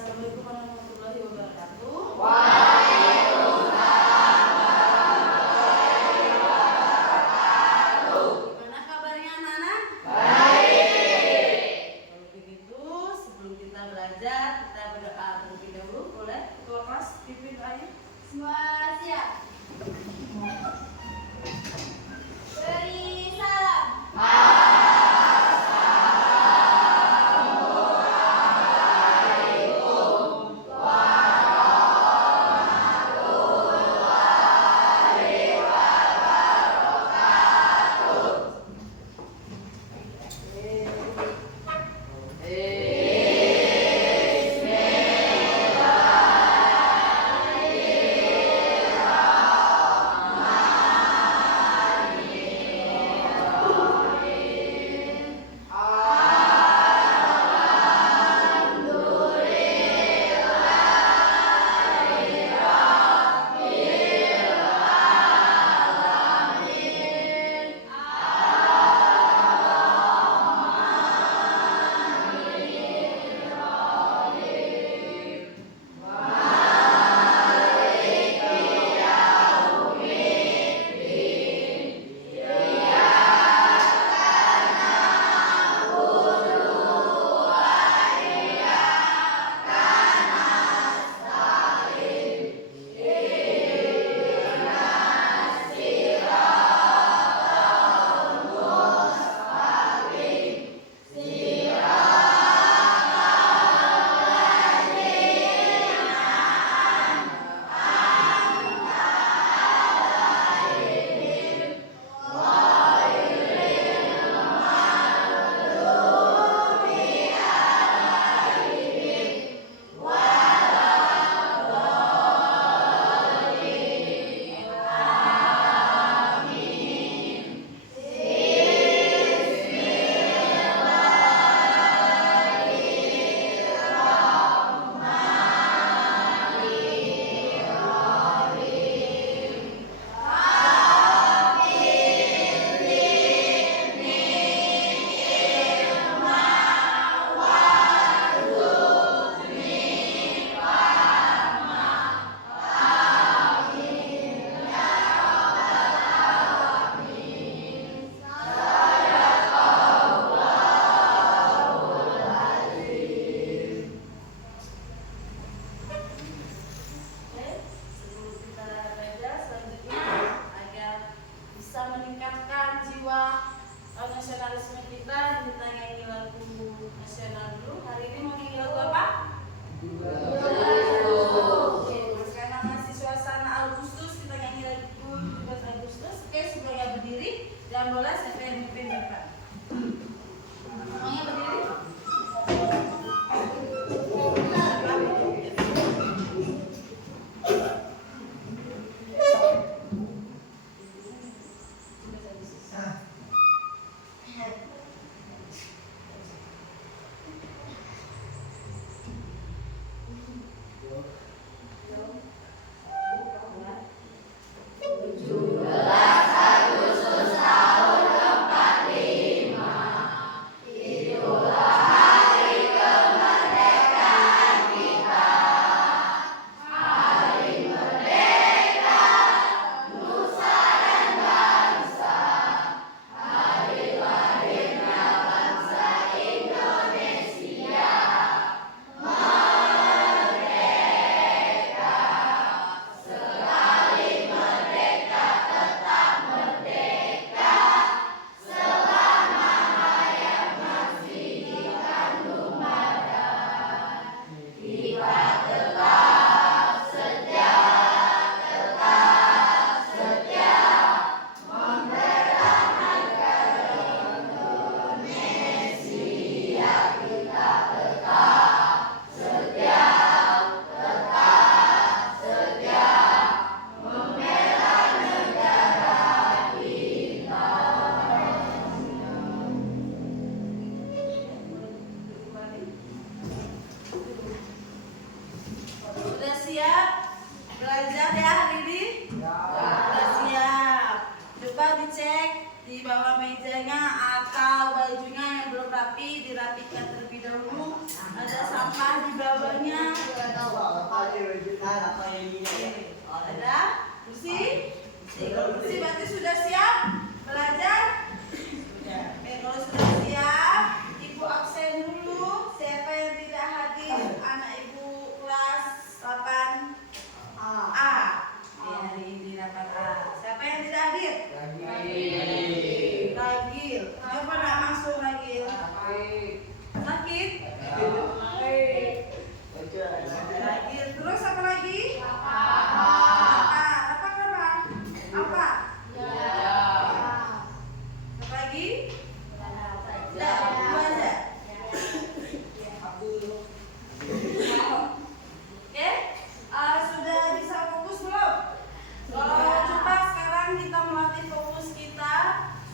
Assalamualaikum warahmatullahi wabarakatuh. Waalaikumsalam warahmatullahi wabarakatuh. Gimana kabarnya anak-anak? Baik. Kalau begitu, sebelum kita belajar, kita berdoa terlebih dahulu. Boleh? Ketua kelas pimpin doanya. Semua siap. Beri salam. Nasionalisme kita, kita nyanyi lagu nasional dulu. Hari ini mau nyanyi lagu apa? Oke, karena masih suasana Agustus, kita nyanyi lagu 17 Agustus. Oke, semuanya berdiri dan boleh siapa yang mimpin depan. Semuanya berdiri. Itulah hari kemerdekaan Ada kursi? Kalau kursi berarti sudah siap belajar? Sudah. Oke, kalau sudah siap, Ibu absen dulu. Siapa yang tidak hadir? Anak Ibu kelas 8A. Ya, hari ini 8A. Siapa yang tidak hadir? Ragil. Coba nak masuk Ragil. Sakit? Ragil. Terus apa lagi? Apa? Apa lagi? Tidak, dua aja. Oke, sudah bisa fokus belum? Coba sekarang kita melatih fokus kita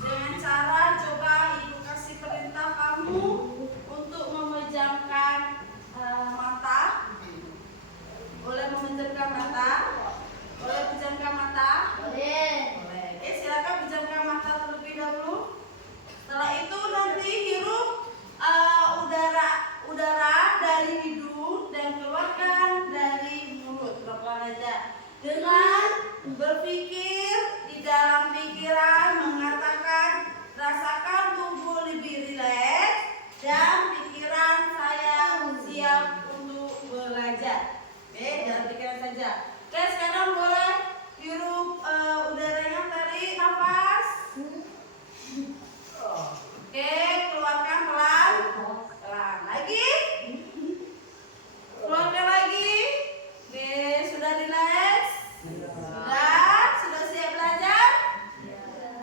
dengan cara coba Ibu kasih perintah kamu untuk memejamkan mata. Boleh memejamkan mata? Boleh pejamkan mata? Boleh. Oke, silakan pejamkan mata terlebih dahulu. Setelah itu nanti hirup udara dari hidung dan keluarkan dari mulut. Pelan-pelan aja. Dengan berpikir di dalam pikiran mengatakan rasakan tubuh lebih rileks dan pikiran saya siap untuk belajar. Oke, dalam pikiran saja. Oke, sekarang boleh hirup udaranya, tarik nafas. Oke, keluarkan pelan. Pelan lagi. Keluarkan lagi. Oke, sudah rileks? Sudah siap belajar?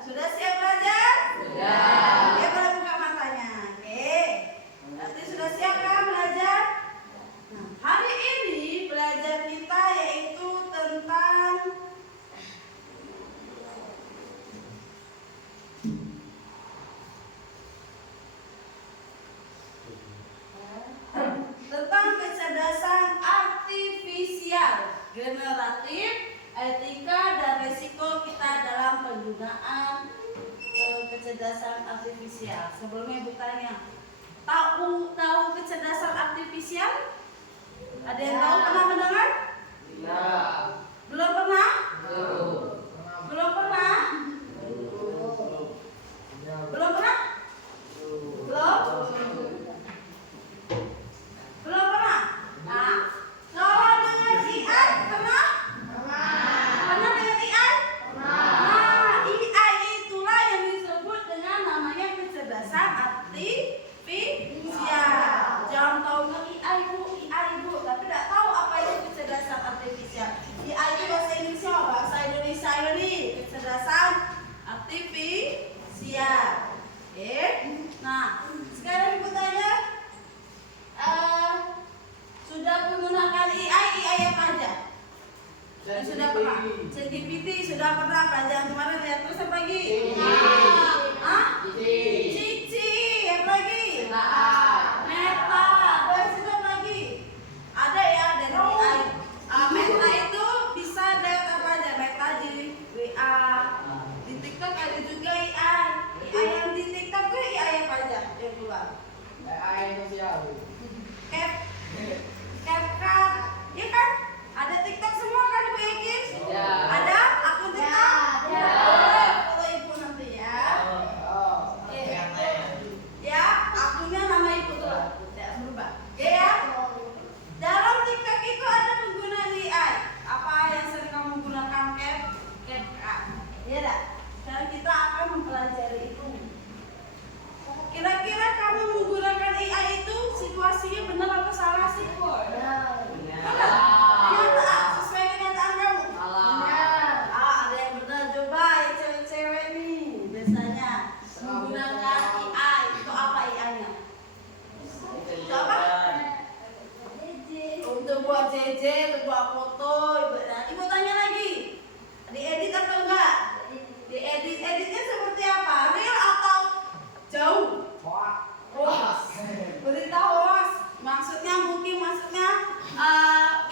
Sudah siap belajar? Oke, boleh buka matanya. Oke. Berarti sudah siap kan belajar? Nah, hari ini belajar kita yaitu tentang kecerdasan artifisial, generatif, etika dan resiko kita dalam penggunaan kecerdasan artifisial. Sebelumnya Ibu tanya, tahu kecerdasan artifisial? Ada yang tahu, pernah mendengar? Belum pernah? Belum pernah? Belum pernah? Belum pernah? Nah, kalau dengan AI pernah? Pernah dengan AI? Nah, AI itulah yang disebut dengan namanya kecerdasan artifisial. Jangan tahu AI bu, tapi tidak tahu apa itu kecerdasan artifisial. AI itu bahasa Indonesia ini kecerdasan artifisial. Oke. Nah, sekarang Ibu tanya, sudah menggunakan AI apa aja? Dan sudah pernah? ChatGPT sudah pernah, pelajaran kemarin lihat. Terus apa lagi? Cici, apa lagi? Meta. Terus itu apa lagi? Ada ya dari AI. Meta itu bisa lewat apa aja? Meta di WA, di TikTok ada juga AI. AI yang di TikTok itu AI apa aja yang keluar? CapCut, ya kan? Ada TikTok semua kan Ibu yakin? Ada akun TikTok? Boleh follow Ibu nanti ya. Oke. Ya, akunnya nama Ibu tuh, tidak berubah. Oke ya. Dalam TikTok itu ada penggunaan AI. Apa yang sering kamu gunakan? CapCut. Ya dah. Sekarang kita akan mempelajari itu. Kira-kira kamu menggunakan AI itu situasinya benar atau salah sih? Benar. Sesuai kenyataan kamu? Benar. Ada yang benar. Coba yang cewek-cewek nih biasanya menggunakan AI. Itu apa AI-nya? Itu apa? Untuk buat JJ, untuk buat foto. Ibu tanya lagi, diedit atau enggak? Editnya seperti apa? Real atau jauh? Berita hoax. Maksudnya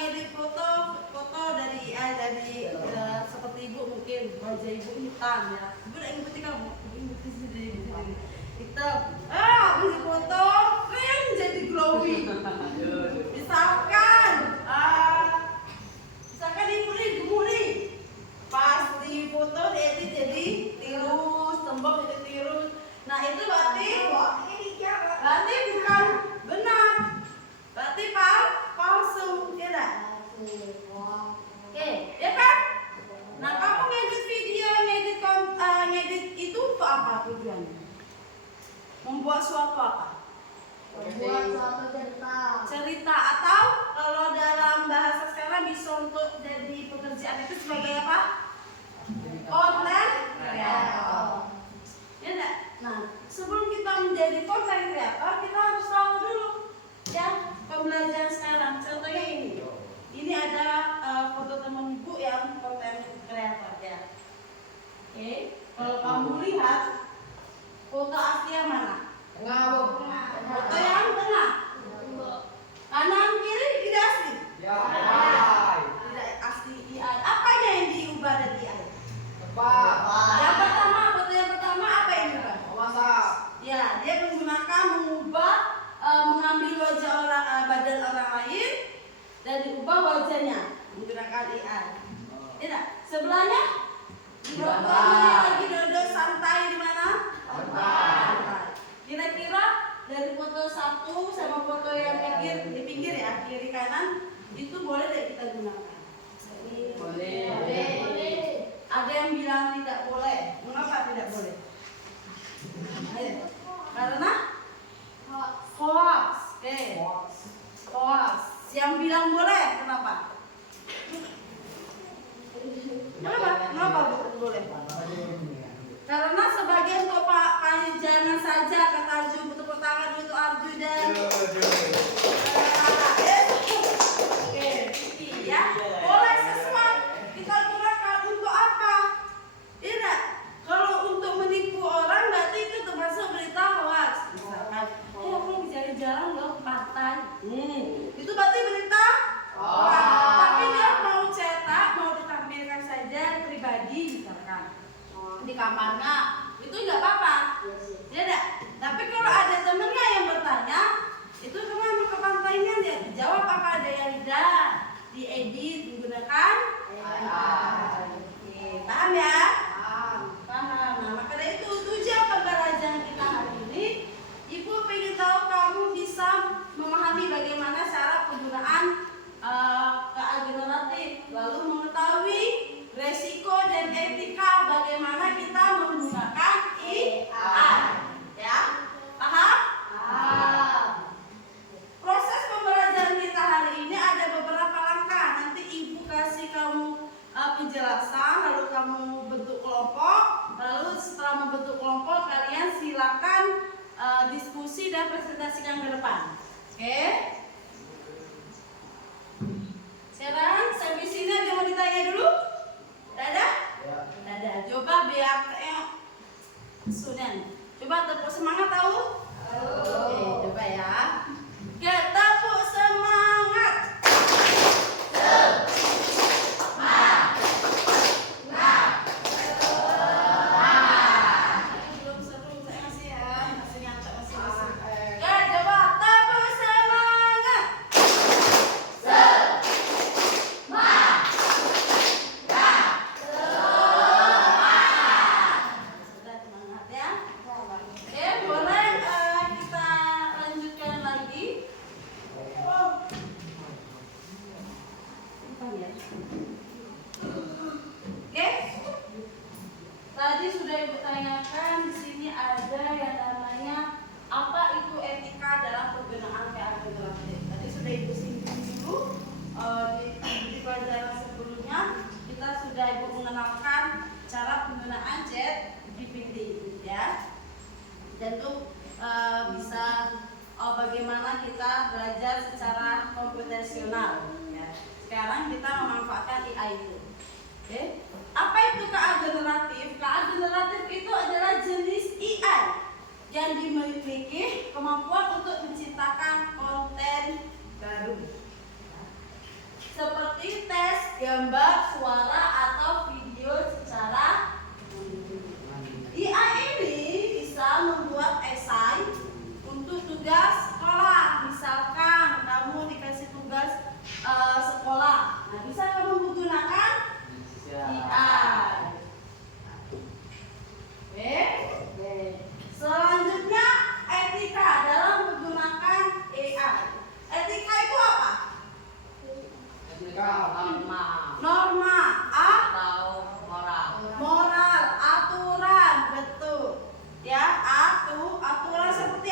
edit foto dari seperti Ibu mungkin wajah Ibu hitam ya. Ibu udah ikuti kamu. Ibu sendiri. Hitam. Habis foto kering jadi glowing. Misalkan membuat suatu apa? Membuat suatu cerita. Cerita, atau kalau dalam bahasa sekarang bisa untuk jadi pekerjaan itu sebagai apa? Konten kreator. Ya enggak? Nah, sebelum kita menjadi konten kreator, kita harus tahu dulu ya pembelajaran sekarang. Contohnya ini. Ini ada foto teman ibu yang konten kreator ya. Oke, kalau kamu lihat foto asli yang mana? Tengah, Bu. Foto yang tengah. Kanan kiri tidak asli. Ya. Tidak asli AI. Apanya yang diubah dari AI? Tepat. Yang pertama, foto yang pertama apa yang diubah? Memasak. Ya, dia mengubah mengambil wajah badan orang lain dan diubah wajahnya menggunakan AI. Tidak. Sebelahnya di foto ini lagi duduk santai di mana? Santai. Kira-kira dari foto satu sama foto yang di pinggir ya, kiri kanan itu boleh tidak kita gunakan? Boleh. Ada yang bilang tidak boleh. Mengapa tidak boleh? Ayo. Karena hoax. Oke. Hoax. Yang bilang boleh, kenapa? Kenapa boleh? Karena sebagian untuk Pak jangan saja kata Arju, tepuk tangan untuk Arju dan oke, ya. Boleh sesuatu kita gunakan untuk apa? Tidak. Kalau untuk menipu orang berarti itu termasuk berita hoax. Misalkan, aku lagi jalan loh pantai. Itu berarti berita hoax. Tapi dia mau cetak, mau ditampilkan saja pribadi misalkan di kamarnya, itu nggak apa-apa. Ya enggak? Tapi kalau ada temennya yang bertanya, itu kemana ke pantainya, dia dijawab apa ada yang tidak diedit menggunakan Oke, paham ya? Paham. Nah, maka dari itu tujuan pembelajaran kita hari ini, Ibu ingin tahu kamu bisa memahami bagaimana cara penggunaan KA generatif, lalu mengetahui resiko dan etika bagaimana kita menggunakan AI. Ya, paham? Proses pembelajaran kita hari ini ada beberapa langkah. Nanti Ibu kasih kamu penjelasan, lalu kamu bentuk kelompok, lalu setelah membentuk kelompok kalian silakan diskusi dan presentasikan ke depan. Oke? Sekarang sampai sini ada mau ditanya dulu? Dadah? Dadah. Coba biar Sunan. Coba tepuk semangat tahu? Oke, coba ya. Oke, tepuk semangat. Belum seru, saya masih ya, masih nyantai, masih. Oke, coba tepuk semangat. Sudah semangat ya. Oke, boleh kita lanjutkan lagi. Oke. Tadi sudah Ibu tanyakan, di sini ada yang namanya apa itu etika dalam penggunaan KA generatif. Tadi sudah Ibu singgung dulu di pelajaran sebelumnya kita sudah Ibu mengenalkan cara penggunaan ChatGPT ya. Tentu bisa bagaimana kita belajar secara komputasional ya. Sekarang kita memanfaatkan AI itu. Oke. Apa itu KA generatif? KA generatif itu adalah jenis AI yang dimiliki kemampuan untuk menciptakan konten baru. Seperti teks, gambar, suara, atau video secara AI ini bisa membuat esai untuk tugas sekolah. Misalkan kamu dikasih tugas sekolah, nah bisa kamu menggunakan AI. Oke. Selanjutnya etika dalam menggunakan AI. Etika itu apa? Norma, moral, aturan, betul. Ya, aturan seperti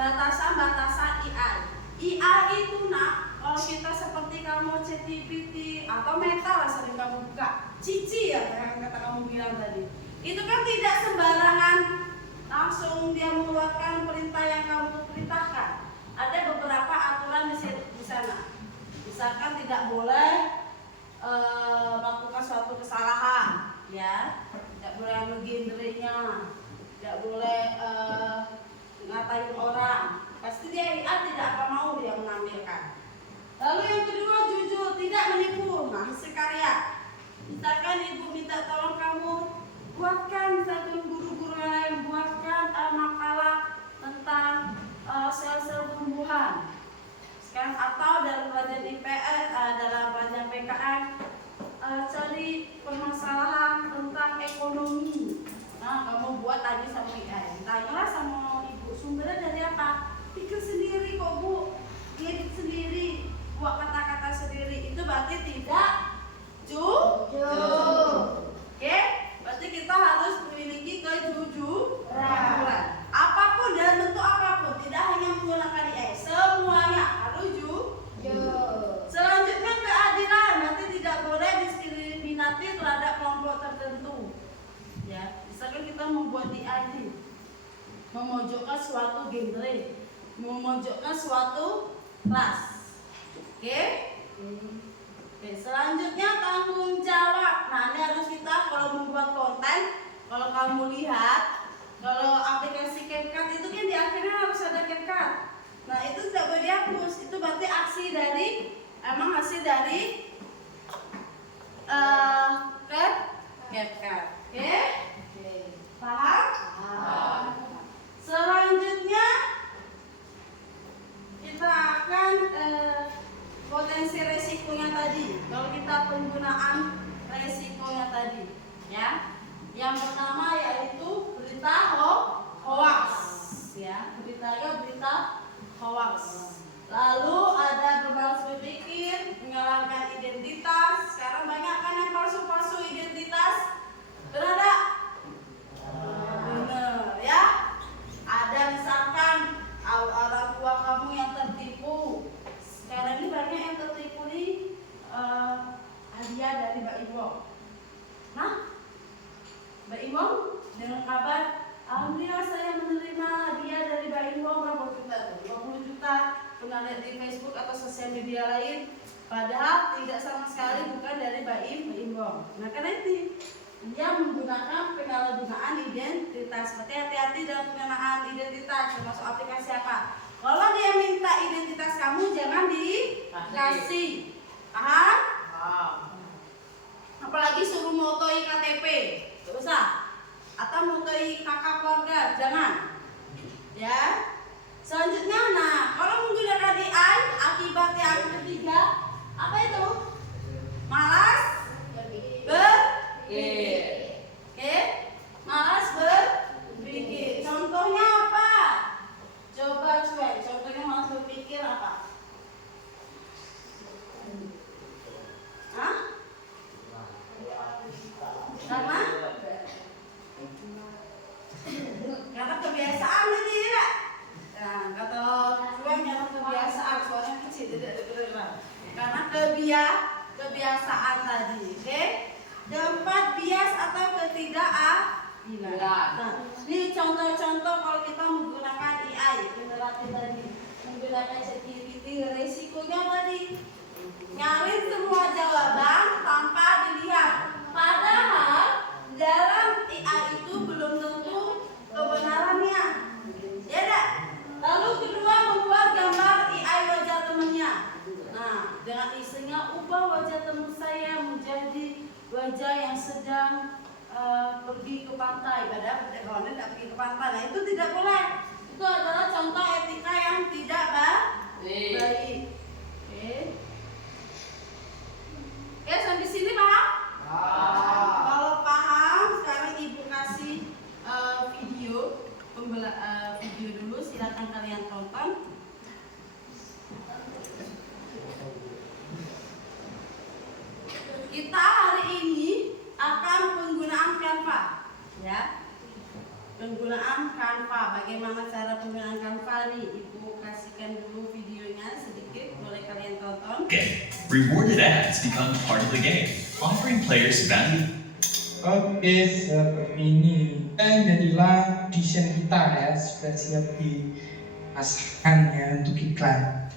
batasan-batasan AI. AI itu nak, kalau kita seperti kamu ChatGPT atau Meta lah sering kamu buka, Cici ya yang kata kamu bilang tadi, itu kan tidak sembarangan langsung dia mengeluarkan perintah yang kamu perintahkan. Ada beberapa aturan di sana. Misalkan tidak boleh melakukan suatu kesalahan, ya, tidak boleh gendernya, tidak boleh ngatain orang. Pasti dia tidak akan mau dia menampilkan. Lalu yang kedua, jujur, tidak menipu. Nah, hasil karya. Misalkan ibu minta tolong kamu buatkan, misalkan guru-guru yang lain buatkan makalah tentang sel-sel tumbuhan. Sekarang atau dalam pelajaran IPS, dalam pelajaran PKN, cari permasalahan tentang ekonomi. Nah, kamu buat tadi sama AI. Tanyalah sama ibu, sumbernya dari apa? Pikir sendiri kok Bu, edit sendiri, buat kata-kata sendiri. Itu berarti tidak jujur. Oke? Berarti kita harus memiliki kejujuran. Apapun dan bentuk apapun, tidak hanya menggunakan AI, semuanya harus jujur. Selanjutnya keadilan, berarti tidak boleh diskriminatif terhadap kelompok tertentu. Ya, misalkan kita membuat AI, memojokkan suatu genre, memojokkan suatu ras. Oke? Oke, selanjutnya tanggung jawab. Nah, ini harus kita kalau membuat konten, kalau kamu lihat, kalau aplikasi CapCut itu kan di akhirnya harus ada CapCut. Nah, itu tidak boleh dihapus. Itu berarti hasil dari CapCut. Oke? Paham? Selanjutnya kita akan potensi resikonya tadi. Kalau kita penggunaan resikonya tadi, ya. Yang pertama yaitu berita hoax, ya. Berita hoax. Lalu ada berbalas berpikir, menyalahkan identitas. Sekarang banyak kan yang palsu-palsu identitas. Benar tak? Benar, ya. Ada misalkan orang tua kamu yang tertipu. Sekarang ini banyak yang tertipu nih hadiah dari Mbak Iwong. Nah, Mbak Iwong dengan kabar, alhamdulillah saya menerima hadiah dari Mbak Iwong berapa juta? 20 juta. Pernah lihat di Facebook atau sosial media lain. Padahal tidak sama sekali bukan dari Mbak Iwong. Nah, karena itu dia menggunakan penyalahgunaan identitas. Berarti hati-hati dalam penggunaan identitas, termasuk aplikasi apa. Kalau dia minta identitas kamu, jangan dikasih. Paham? Apalagi suruh motoi KTP, gak usah. Atau motoi kakak keluarga, jangan. Ya. Selanjutnya, nah, kalau menggunakan AI, akibat yang ketiga, apa itu? Malas berpikir. Oke? Malas berpikir. Contohnya apa? Coba cuek. Contohnya malas berpikir apa? Hah? Karena kebiasaan ini ya. Nah, kata cuek karena kebiasaan, suaranya kecil tidak kedengeran. Karena kebiasaan tadi, oke? Keempat, bias atau ketidakadilan. Nah, ini contoh-contoh kalau kita menggunakan AI, generasi tadi, menggunakan ChatGPT, resikonya tadi nyari semua jawaban tanpa dilihat. Padahal dalam AI itu belum tentu kebenarannya. Ya tak? Lalu kedua, membuat gambar AI wajah temannya. Nah, dengan isinya ubah wajah teman saya menjadi wajah yang sedang pergi ke pantai. Padahal kalau tidak pergi ke pantai, nah itu tidak boleh. Itu adalah contoh etika yang tidak baik. Oke. Oke, sampai sini paham? Kalau paham, sekarang ibu kasih video dulu, silakan kalian tonton. Kita hari ini akan penggunaan Canva, ya. penggunaan Canva. Bagaimana cara penggunaan Canva nih? Ibu kasihkan dulu videonya sedikit, boleh kalian tonton. Rewarded ads become part of the game, offering players value. Oke, seperti ini. Dan jadilah desain kita ya, sudah siap dipasangkan ya untuk iklan.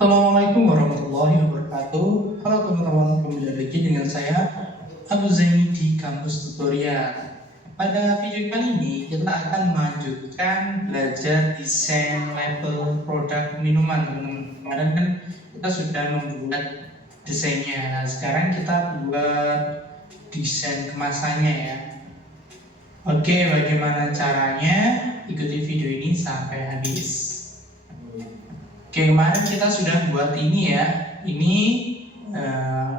Assalamualaikum warahmatullahi wabarakatuh. Halo teman-teman, kembali lagi dengan saya Abu Zaini di Kampus Tutorial. Pada video kali ini kita akan melanjutkan belajar desain label produk minuman, teman-teman. Kemarin kan kita sudah membuat desainnya. Nah, sekarang kita buat desain kemasannya ya. Oke, bagaimana caranya? Ikuti video ini sampai habis. Oke, kemarin kita sudah buat ini ya. Ini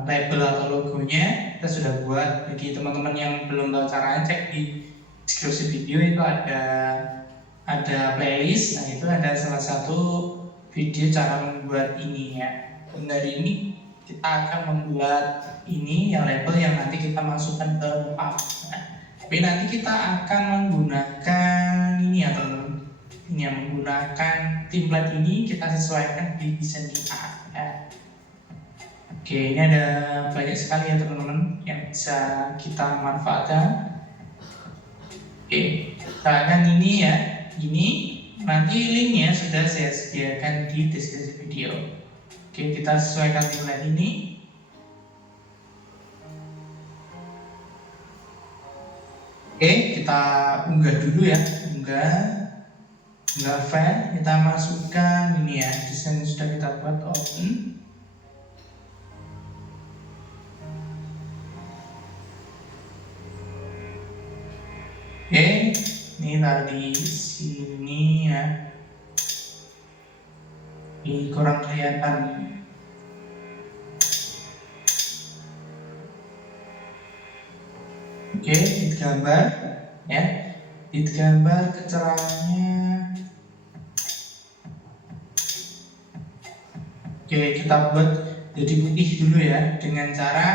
label atau logonya kita sudah buat. Bagi teman-teman yang belum tahu caranya, cek di deskripsi video itu ada playlist. Nah, itu ada salah satu video cara membuat ini ya. Dan hari ini kita akan membuat ini yang label yang nanti kita masukkan ke pub. Nah, tapi nanti kita akan menggunakan ini ya teman-teman. Ini yang menggunakan template ini kita sesuaikan di desain kita ya. Oke, ini ada banyak sekali ya teman-teman yang bisa kita manfaatkan. Oke, kita akan ini ya. Ini nanti linknya sudah saya sediakan di deskripsi video. Oke, kita sesuaikan template ini. Oke, kita unggah dulu ya. Unggah file, kita masukkan ini ya, desain yang sudah kita buat, open. Oke, ini tadi sini ya, ini kurang kelihatan. Oke, edit gambar ya, edit gambar kecerahannya. Oke, kita buat jadi putih dulu ya dengan cara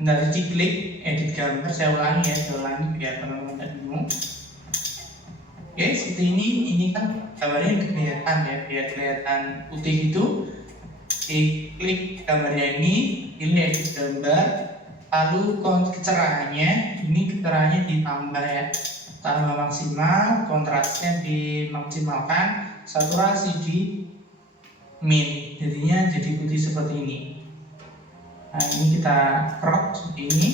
nanti diklik edit gambar. Saya ulangi biar teman-teman tidak bingung. Oke, seperti ini kan gambarnya kelihatan ya, biar kelihatan putih itu. Diklik gambarnya ini, pilih edit gambar, lalu kecerahannya ditambah ya, tambah maksimal, kontrasnya dimaksimalkan, saturasi di min, jadinya jadi putih seperti ini. Nah, ini kita crop seperti ini.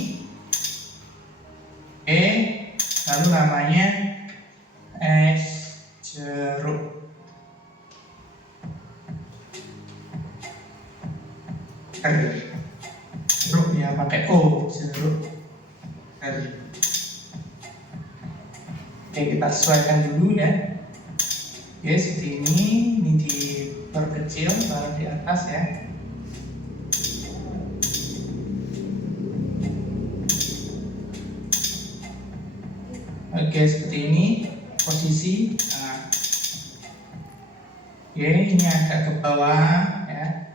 Oke, lalu namanya es jeruk. Jeruk ya, pakai O, jeruk. Oke, kita sesuaikan dulu ya. Oke, seperti ini diperkecil, taruh di atas ya. Oke, seperti ini posisi. Nah. Oke, ini agak ke bawah ya.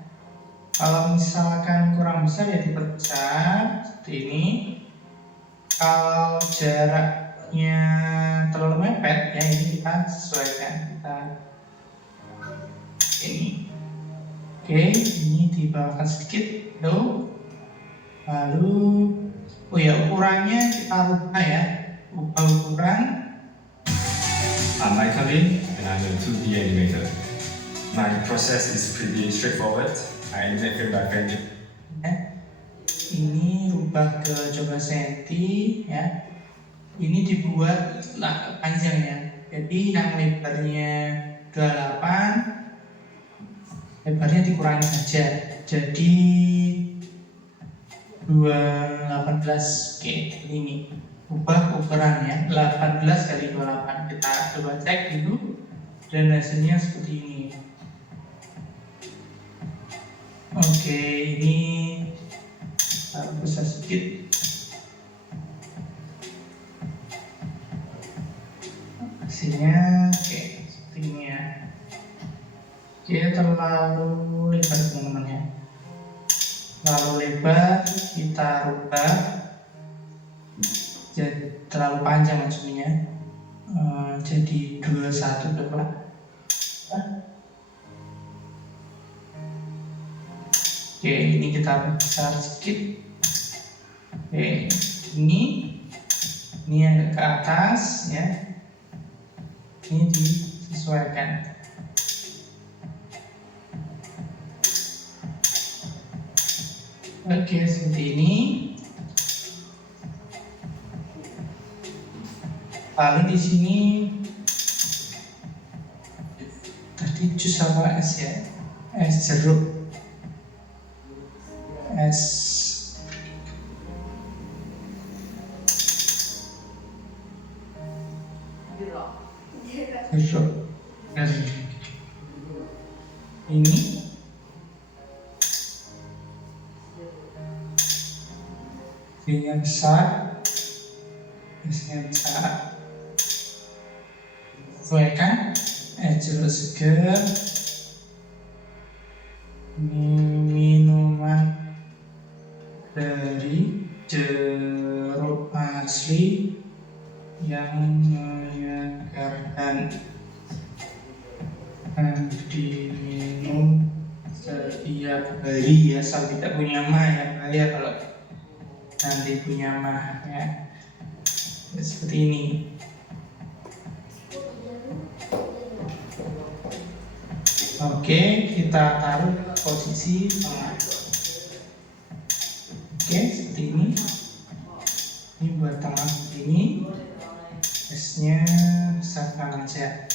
Kalau misalkan kurang besar ya diperbesar seperti ini. Kalau jaraknya terlalu mepet ya, ini kita sesuaikan, ini. Oke, ini dibawahkan sedikit tuh. Lalu ukurannya kita rubah ya, ukuran. I'm Michael Lin and I'm a 2D animator. My process is pretty straightforward. I animate frame by frame. Ini rubah ke 12 cm ya. Ini dibuat panjang ya. Jadi yang lebarnya 28, lebarnya dikurangi saja. Jadi 218. Oke, ini ubah ukuran ya, 18 kali 28. Kita coba cek dulu dan hasilnya seperti ini. Oke, ini taruh besar sedikit. Hasilnya oke seperti ini ya. Oke, terlalu lebar teman-teman ya. Terlalu lebar, kita rubah jadi terlalu panjang maksudnya. Jadi 21 coba. Oke, ini kita besar sedikit. Oke, ini agak ke atas ya. Ini disesuaikan. Oke, seperti ini. Lalu di sini tadi jus apa es ya? Es jeruk. Es jeruk. Dan ini esnya besar, esnya besar. Sesuaikan es jeruk segar. Ini minuman dari jeruk asli yang menyegarkan dan diminum setiap hari ya, asal tidak punya mah ya, bahaya kalau nanti punya mah ya. Seperti ini. Oke, kita taruh posisi tengah. Oke, seperti ini. Ini buat tengah seperti ini. Esnya besarkan aja.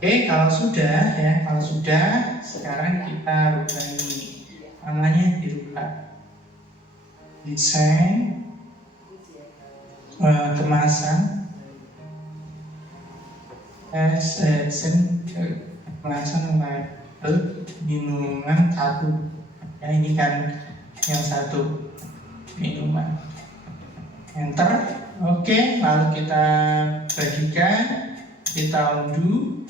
Oke, kalau sudah ya, sekarang kita rubah ini. Namanya dirubah. Desain kemasan kemasan label minuman satu ya, ini kan yang satu minuman. Enter. Oke, lalu kita bagikan, kita undo.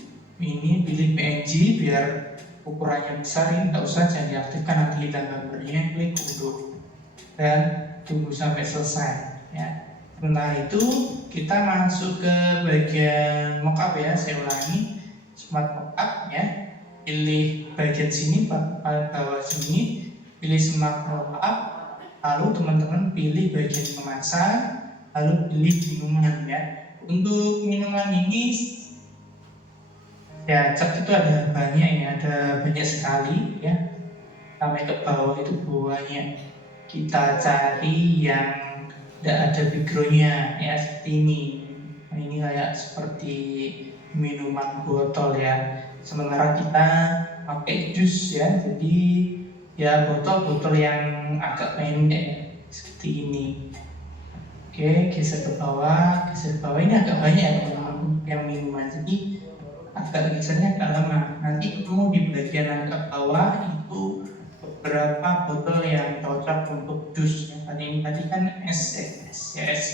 Ini pilih PNG biar ukurannya besar. Ini tidak usah, jangan diaktifkan, nanti hilang gambarnya. Klik unduh dan tunggu sampai selesai ya. Sementara itu kita masuk ke bagian mockup ya. Saya ulangi, smart mockup ya. Pilih bagian sini, bawah sini, pilih smart mockup. Lalu teman-teman pilih bagian kemasan, lalu pilih minuman ya. Untuk minuman ini ya, cat itu ada banyak ya, ada banyak sekali ya. Sampai ke bawah itu buahnya. Kita cari yang tidak ada backgroundnya ya, seperti ini. Nah, ini kayak seperti minuman botol ya. Sementara kita pakai jus ya, jadi ya botol-botol yang agak pendek seperti ini. Oke, geser ke bawah, Ini agak banyak ya teman-teman yang minuman, jadi agak gesernya agak lama. Nanti ketemu di bagian agak bawah itu beberapa botol yang cocok untuk jus. Tadi kan es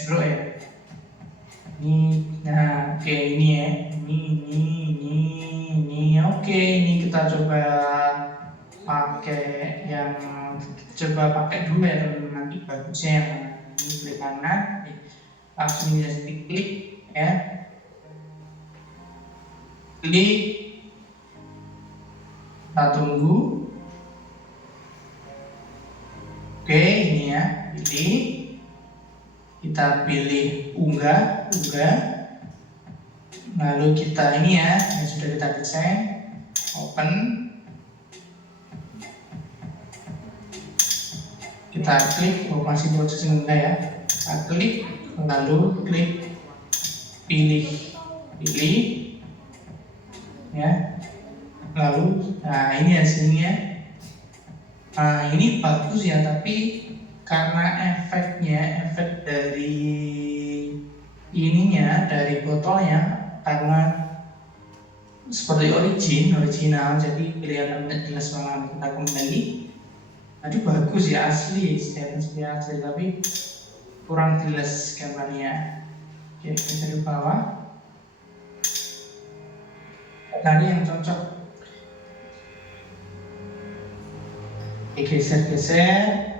bro ya. Ini, nah oke ini ya, ini oke. Ini kita coba pakai dulu ya teman-teman. Nanti bagusnya yang ini klik kanan, langsung just klik ya. Klik, kita tunggu. Oke, ini ya, kita pilih unggah, lalu kita ini ya, yang sudah kita desain, open, kita klik, masih proses unggah ya, kita klik, lalu klik, pilih, ya, lalu, nah ini hasilnya. Nah, ini bagus ya, tapi karena efek dari ininya, dari botolnya, karena seperti original, jadi kelihatan jelas banget. Kita kembali. Tadi bagus ya, asli, asli, tapi kurang jelas gambarnya. Oke, bisa di bawah. Tadi yang cocok. Oke, geser.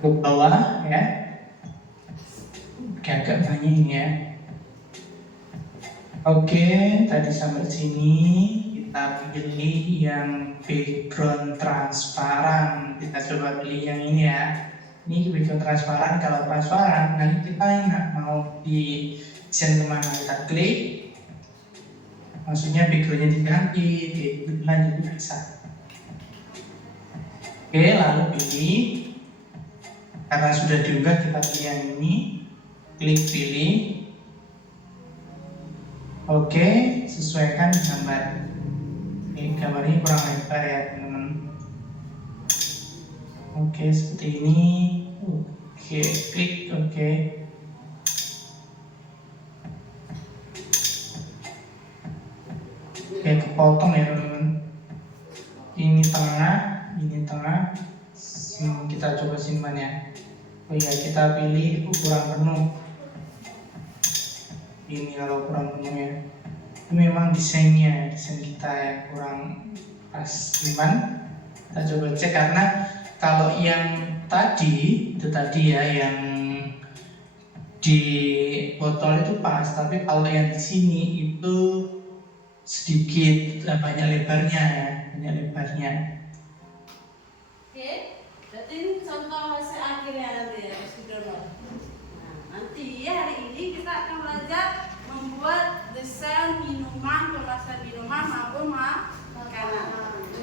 Ke bawah ya. Agak banyak ini ya. Oke, tadi sampai sini kita pilih yang background transparan. Kita coba pilih yang ini ya. Ini background transparan. Kalau transparan, nanti kita nggak mau di desain kemana, kita klik. Maksudnya backgroundnya diganti, lanjut bisa. Oke, lalu pilih. Karena sudah diunggah, kita pilih yang ini. Klik pilih. Oke, sesuaikan gambar. Oke, gambarnya kurang lebar ya teman-teman. Oke, seperti ini. Oke, klik oke. Oke, kepotong ya teman-teman. Ini tengah. Kita coba simpan ya. Oh iya, kita pilih ukuran penuh. Ini kalau kurang penuh ya. Ini memang desain kita yang kurang pas. Simpan. Kita coba cek karena kalau yang tadi ya, yang di botol itu pas, tapi kalau yang di sini itu sedikit banyak lebarnya ya, Oke, berarti ini contoh hasil akhirnya nanti ya, sudah. Nah, nanti hari ini kita akan belajar membuat desain minuman, kemasan minuman maupun makanan.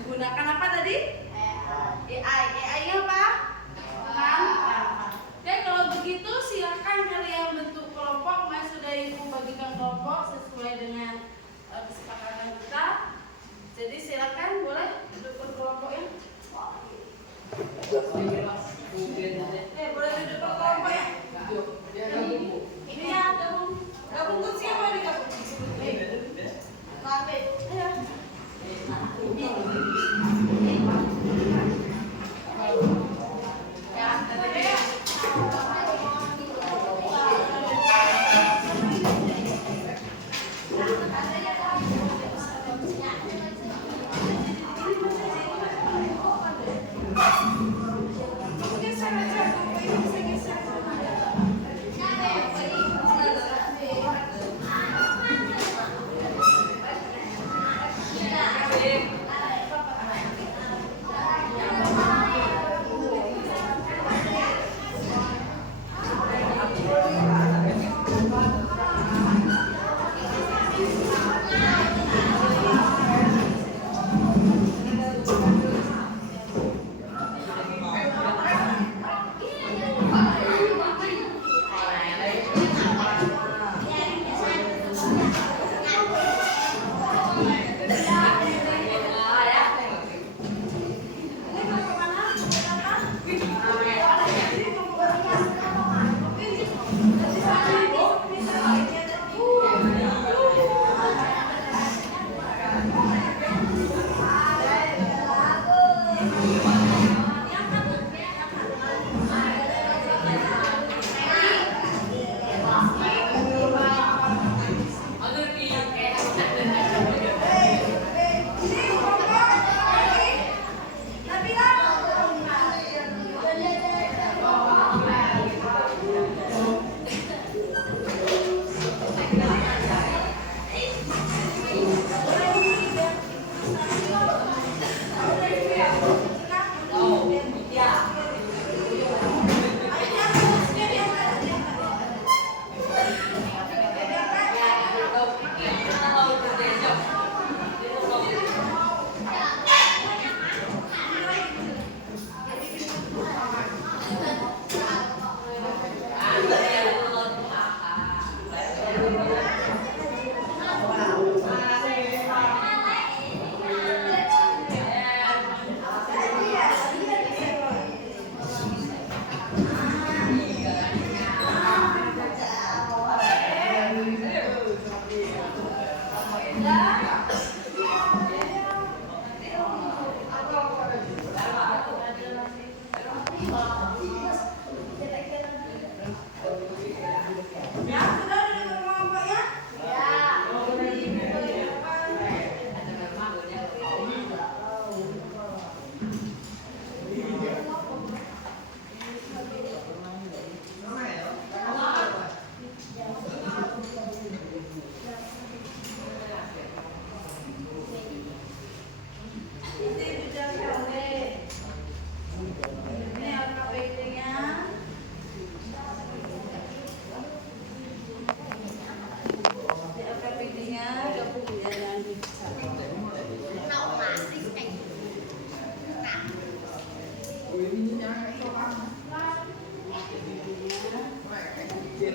Menggunakan apa tadi? AI apa? Oke, kalau begitu silakan kalian bentuk kelompok. Mas sudah ibu bagikan kelompok sesuai dengan kesepakatan kita. Jadi silakan boleh bentuk kelompok ya. Boleh duduk kelompok ya. Ini ya, gabung kursi apa digabung? Sampai, ayo.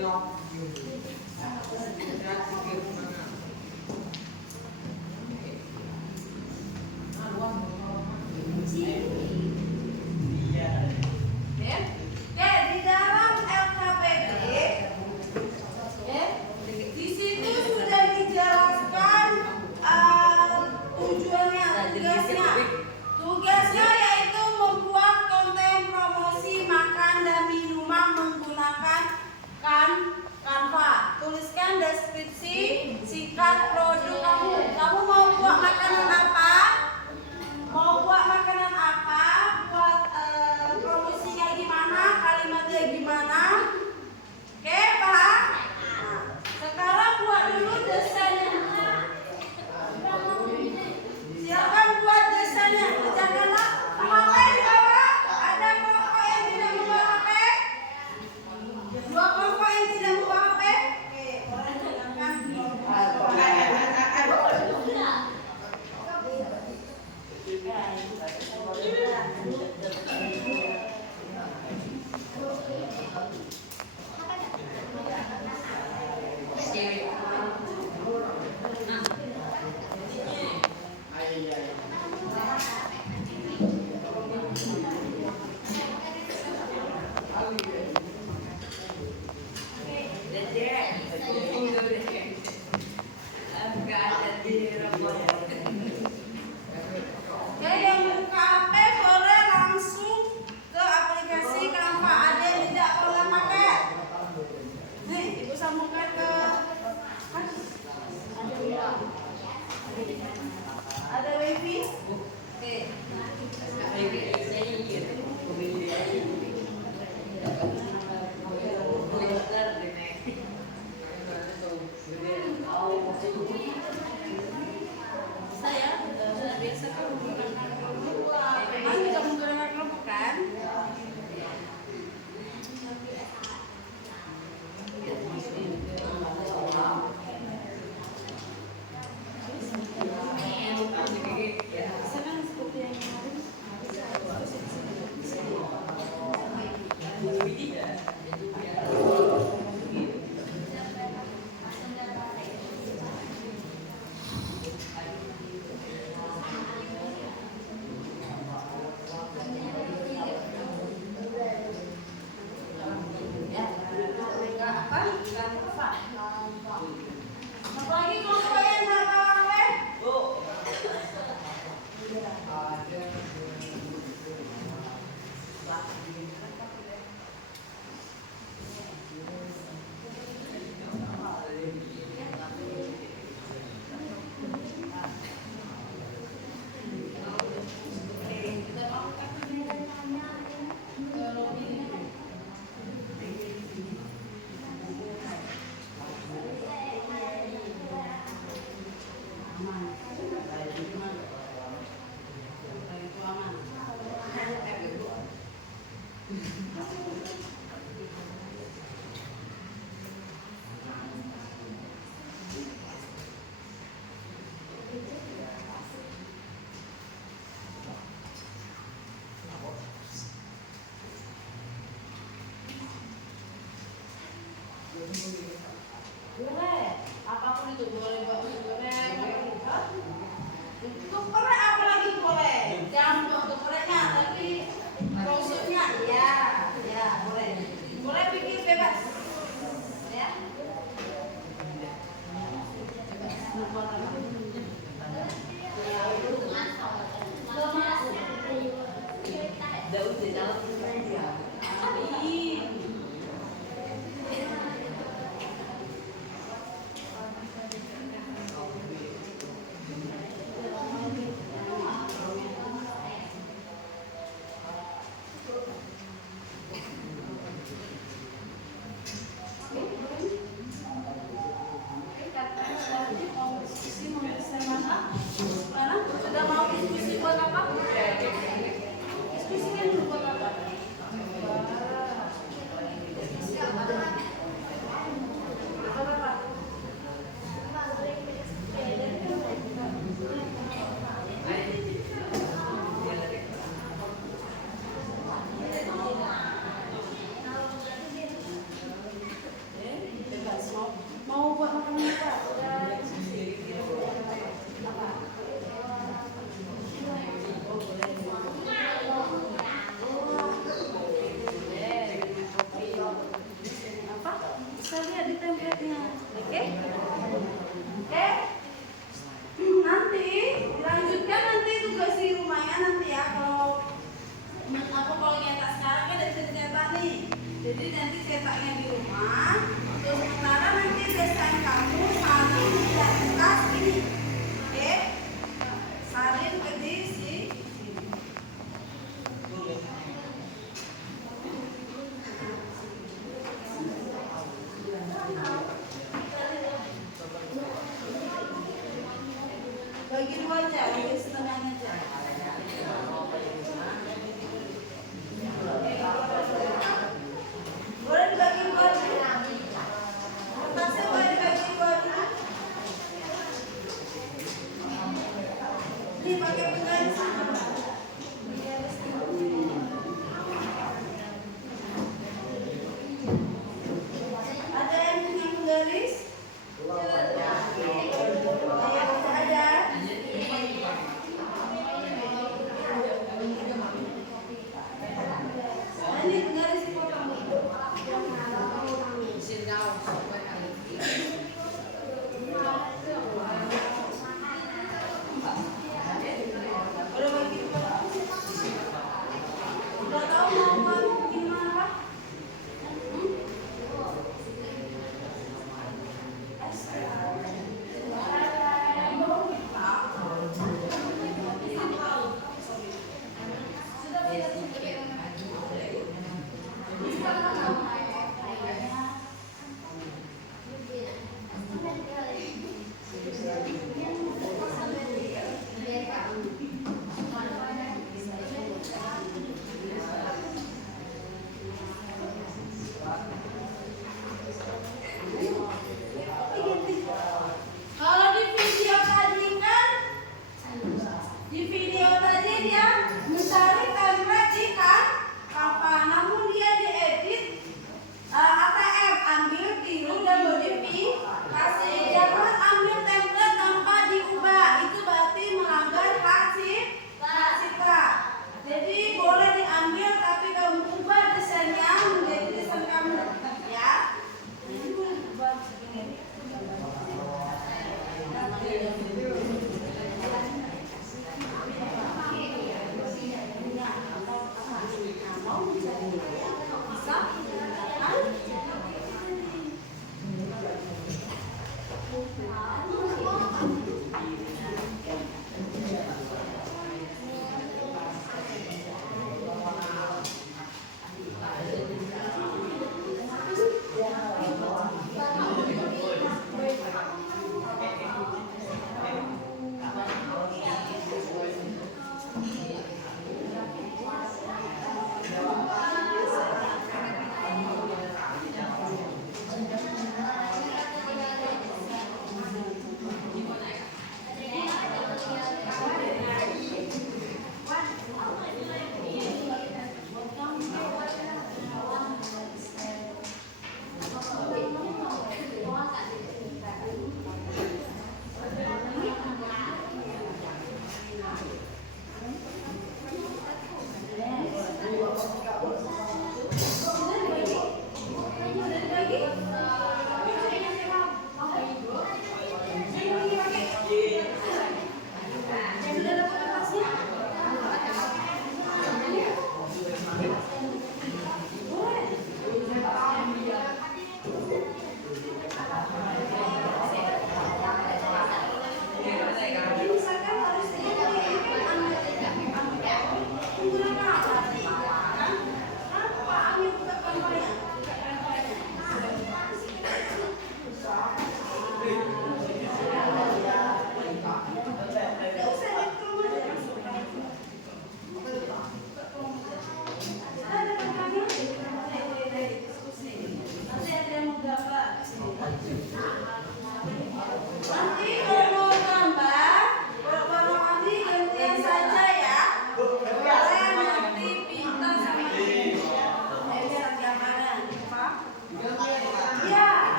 Oke, di dalam LKPD, di situ sudah dijelaskan tujuannya, tugasnya. Tugasnya yaitu membuat konten promosi makan dan minuman menggunakan Canva. Tuliskan deskripsi singkat produk kamu. Kamu mau buat makanan apa? Mau buat makanan apa? Buat promosinya gimana? Kalimatnya gimana? Oke, Pak? Sekarang buat dulu desainnya. Silakan buat desainnya. Janganlah HP di bawah. Ada kelompok yang tidak membawa HP? Dua kelompok yang tidak membawa HP? Oke, boleh silakan. Oke, yang buka HP boleh langsung ke aplikasi Canva. Ada yang tidak boleh pakai. Nih, ibu sambungkan ke. Ada wifi? Oke. Saya biasa kan menggunakan kelompok. Mas juga menggunakan kelompok kan? Sekarang seperti yang kemarin. Apalagi kelompok yang nggak bawa HP? Boleh, apapun itu boleh, untuk korek apalagi boleh, jangan untuk koreknya, tapi brosurnya, ya boleh bikin bebas, ya. Daud di dalam media. Amin.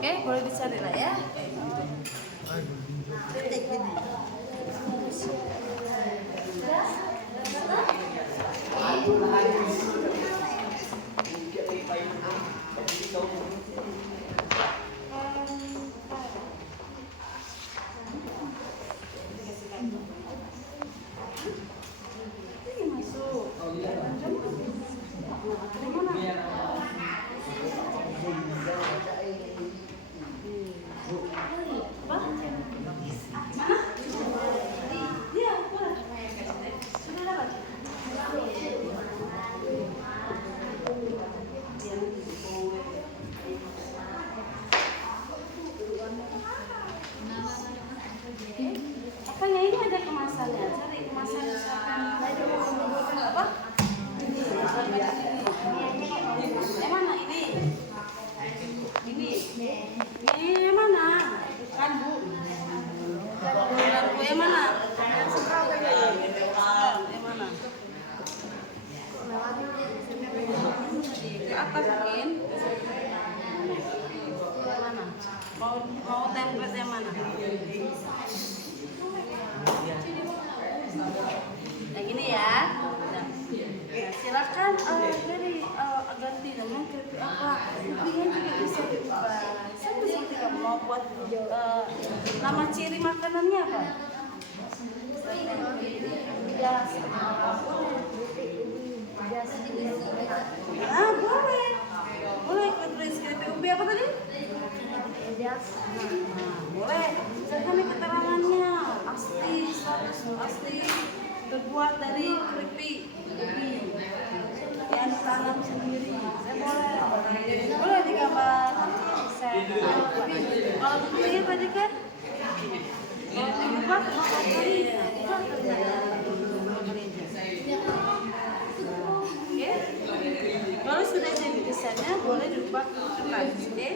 Oke, boleh dicari lah ya. Apanya ini ada kemasannya? Cari kemasan apa? Yang mana ini? Ini yang mana? Kan Bu? Yang mana? Yang mana? Ke atas mungkin. Yang mana? Mau template yang mana? Yang ini ya. Nah, silakan dari ganti namanya keripik apa? Keripiknya juga bisa diubah. Saya seperti kamu mau buat nama ciri makanannya apa? Ah, boleh. Boleh ikut keripik ubi apa tadi? Boleh. Misalkan ini keterangannya asli, 100% asli, terbuat dari keripik ubi yang ditanam sendiri. Boleh digambar nanti saya buat. Kalau begini tadi kan, kalau dibuat mau beli, buat Oke. Kalau sudah jadi desainnya boleh diubah ke kertas, oke?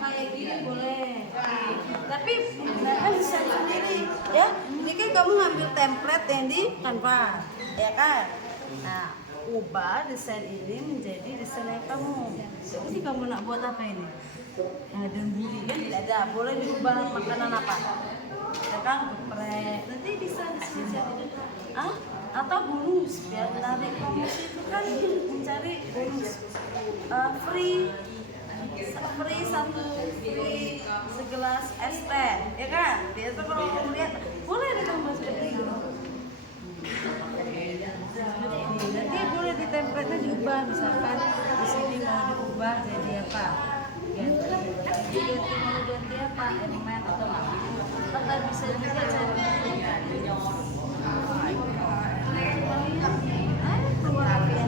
Kayak gini boleh. Tapi kan desain sendiri, ya. Ini kan kamu ngambil template yang di Canva, ya kan? Nah, ubah desain ini menjadi desain yang kamu. Jadi kamu nak buat apa ini? Nah, dan budi kan tidak ada. Boleh diubah makanan apa? Ya kan, geprek. Nanti bisa jadi atau bonus biar menarik. Bonus itu kan mencari bonus free segelas es teh, ya kan? Biasa kalau kamu lihat boleh ditambah seperti itu. Nanti boleh di template-nya diubah, misalkan di sini mau diubah jadi apa? Ganti apa? Elemen atau apa? Atau bisa juga cari keluar apa ya?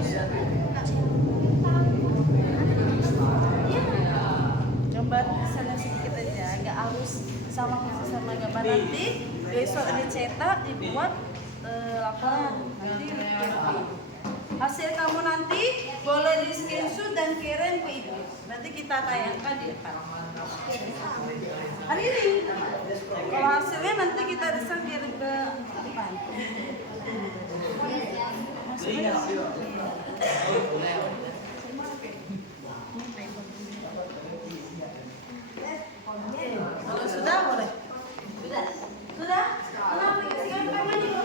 Gambar sana sedikit aja, nggak harus sama gambar. Nanti besok dicetak, dibuat laporan. Nanti hasil kamu nanti boleh di screenshot dan kirim ke ibu. Nanti kita tayangkan di depan hari ini. Kalau hasilnya nanti kita bisa kirim ke depan. Kalau sudah boleh. Sudah? Mana aplikasikan namanya?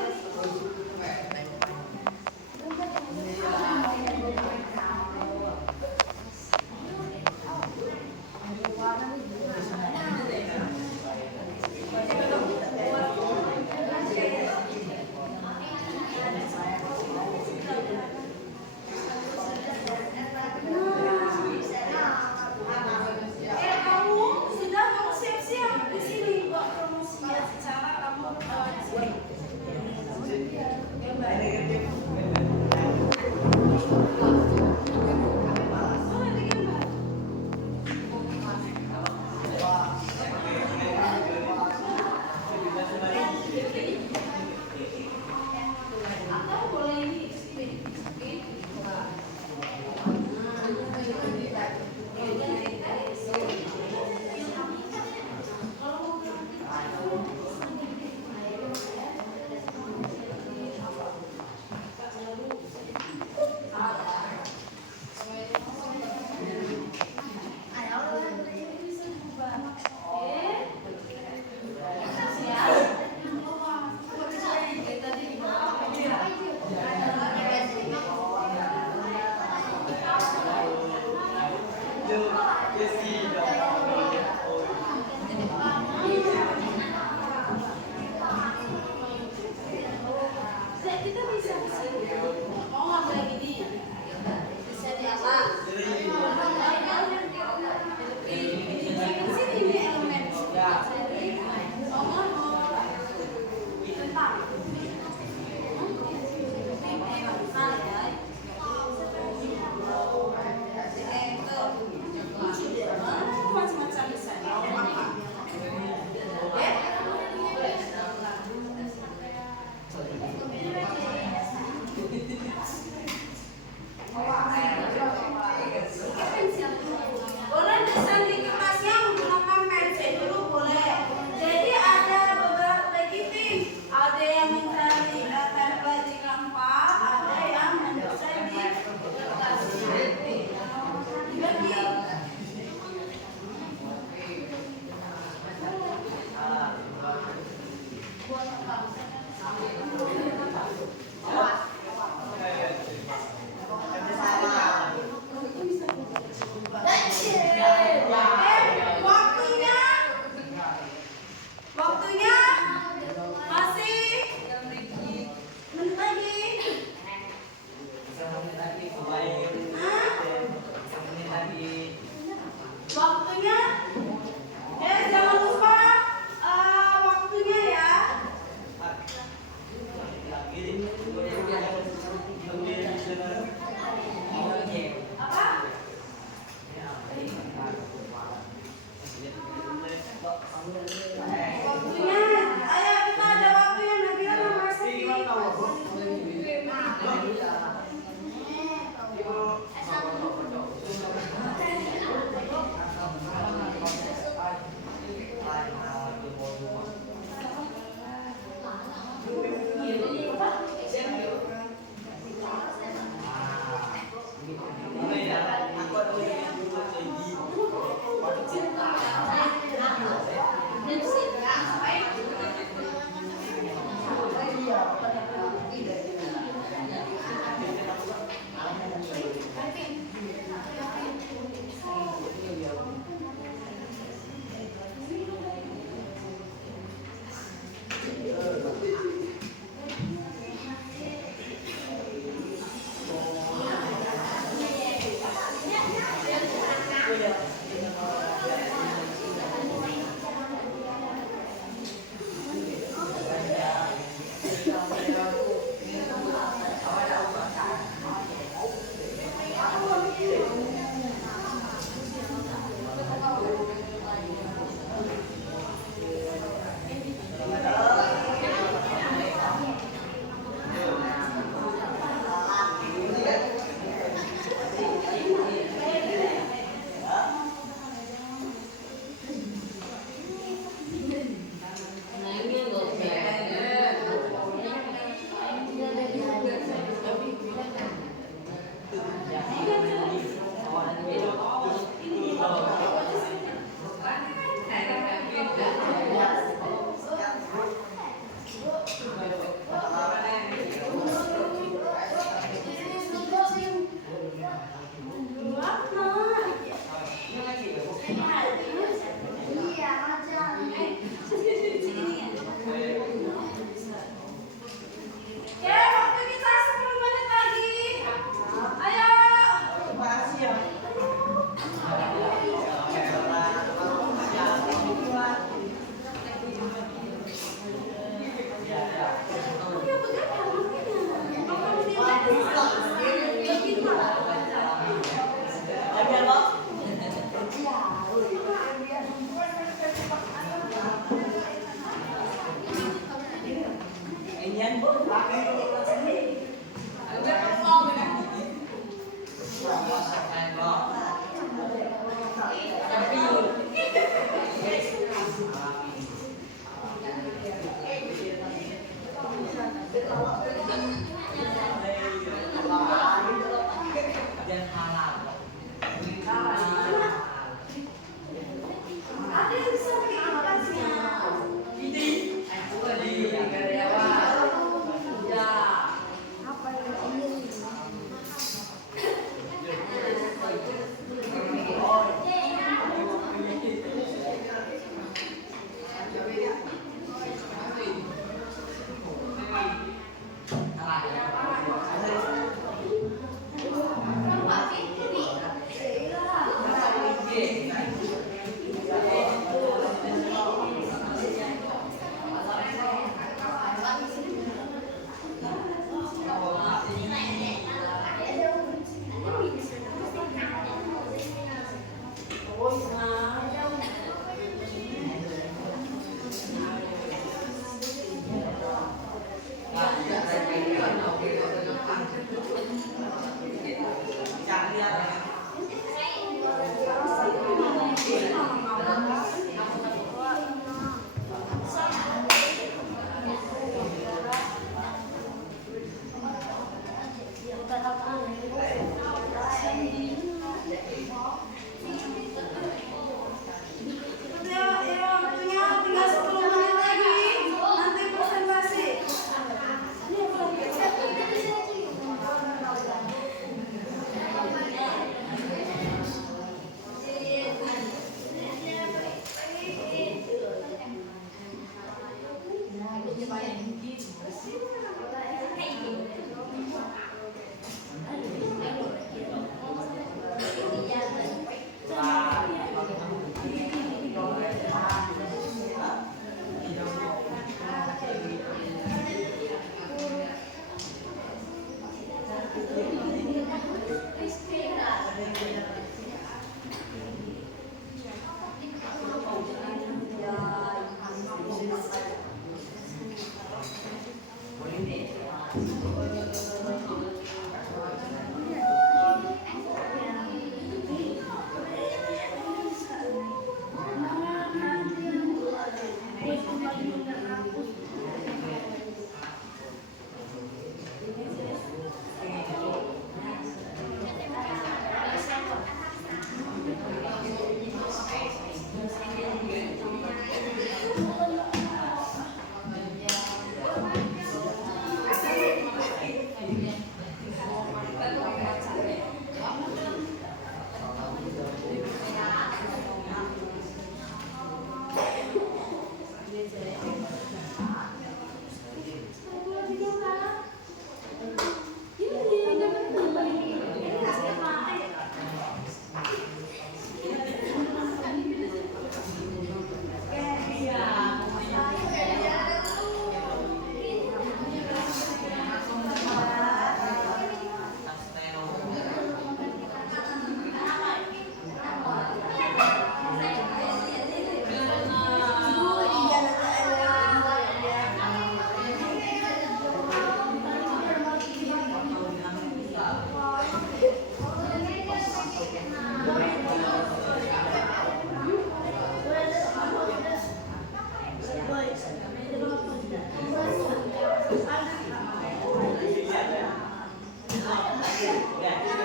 Kita bisa kesini. Mau nggak kayak gini? Bisa di apa? Sini ini elemen. Mau tentang. Salah ya.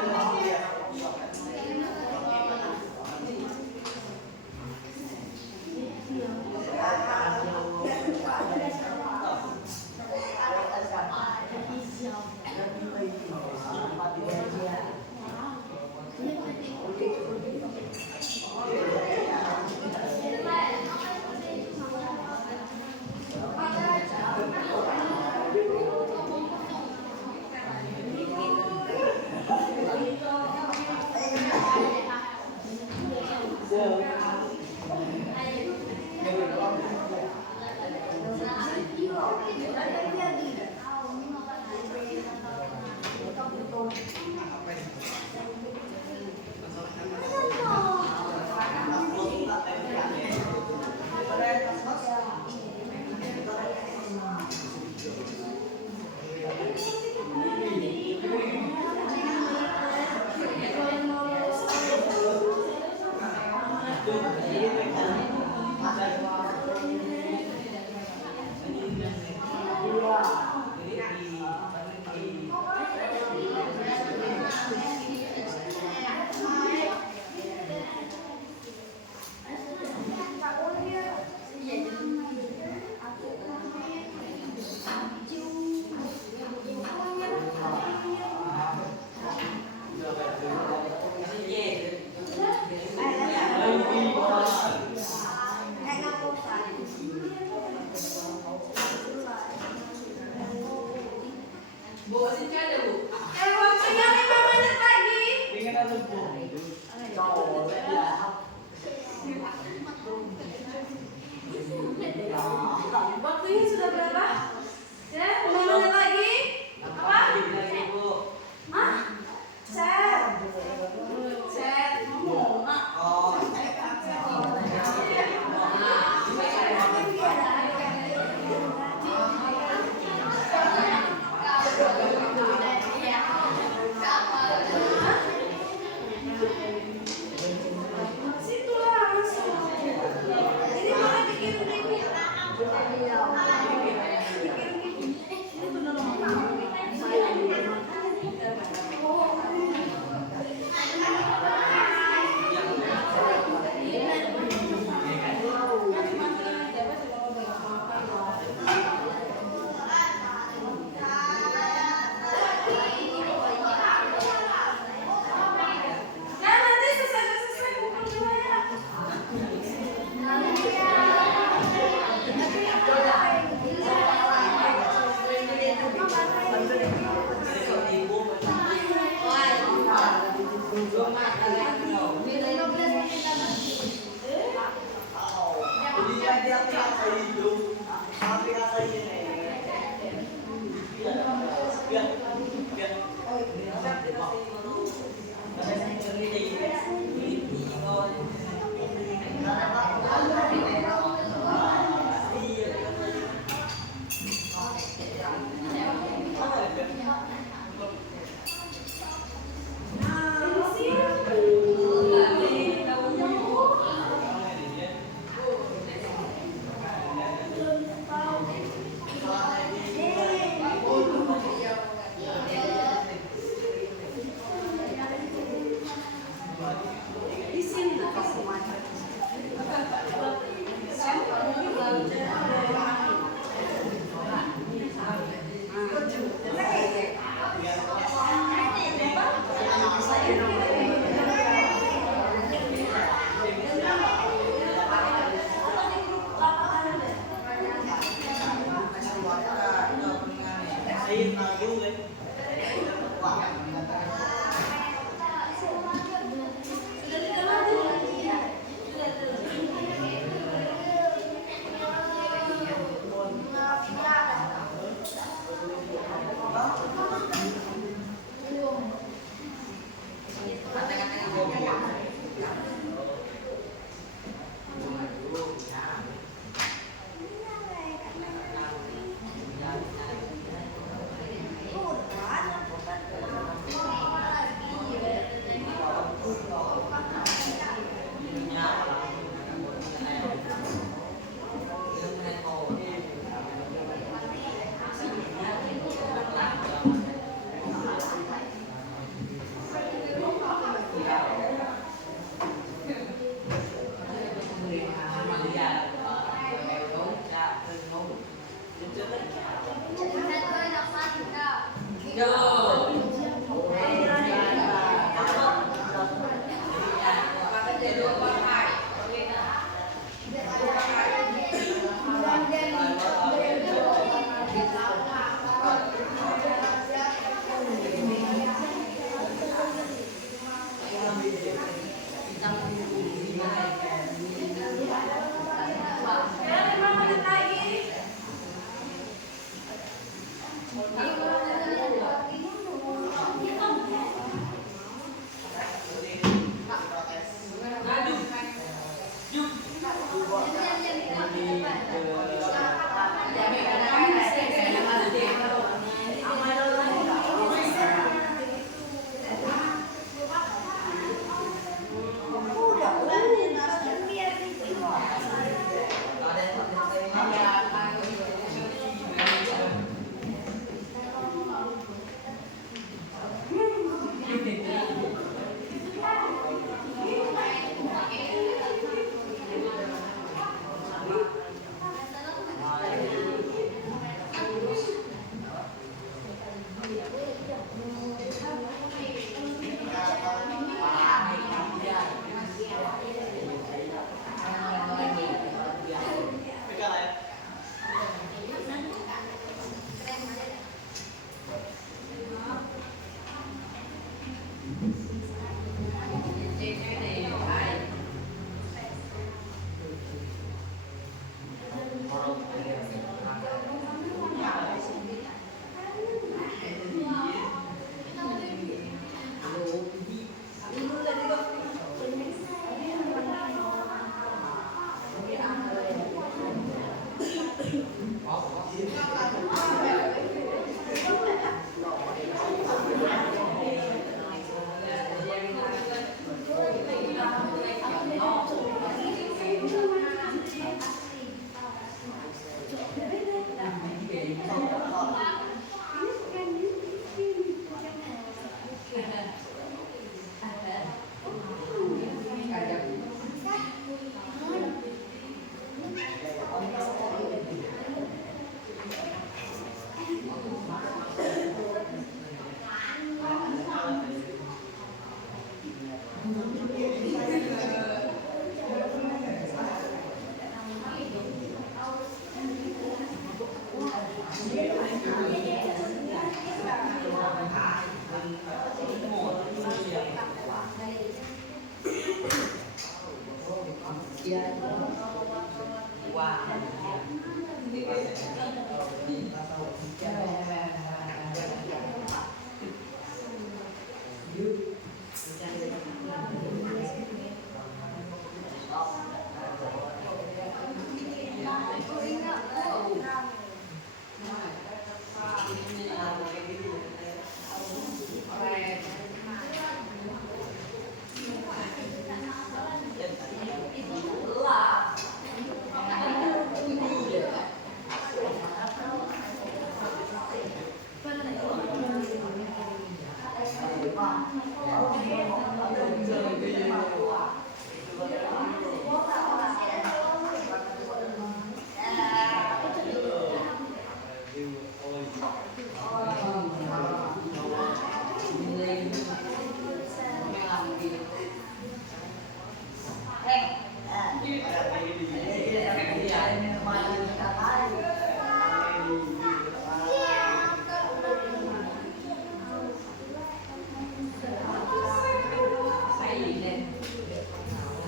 Waktunya 5 menit lagi. Waktunya sudah berapa? Ya, 5 menit lagi. Apa? Hah? Chat. Chat. Ngomong, Nak. Situ langsung. Ini mana dikirim ini? Ini bener Nah, nanti selesai bukan saya. Di sini nak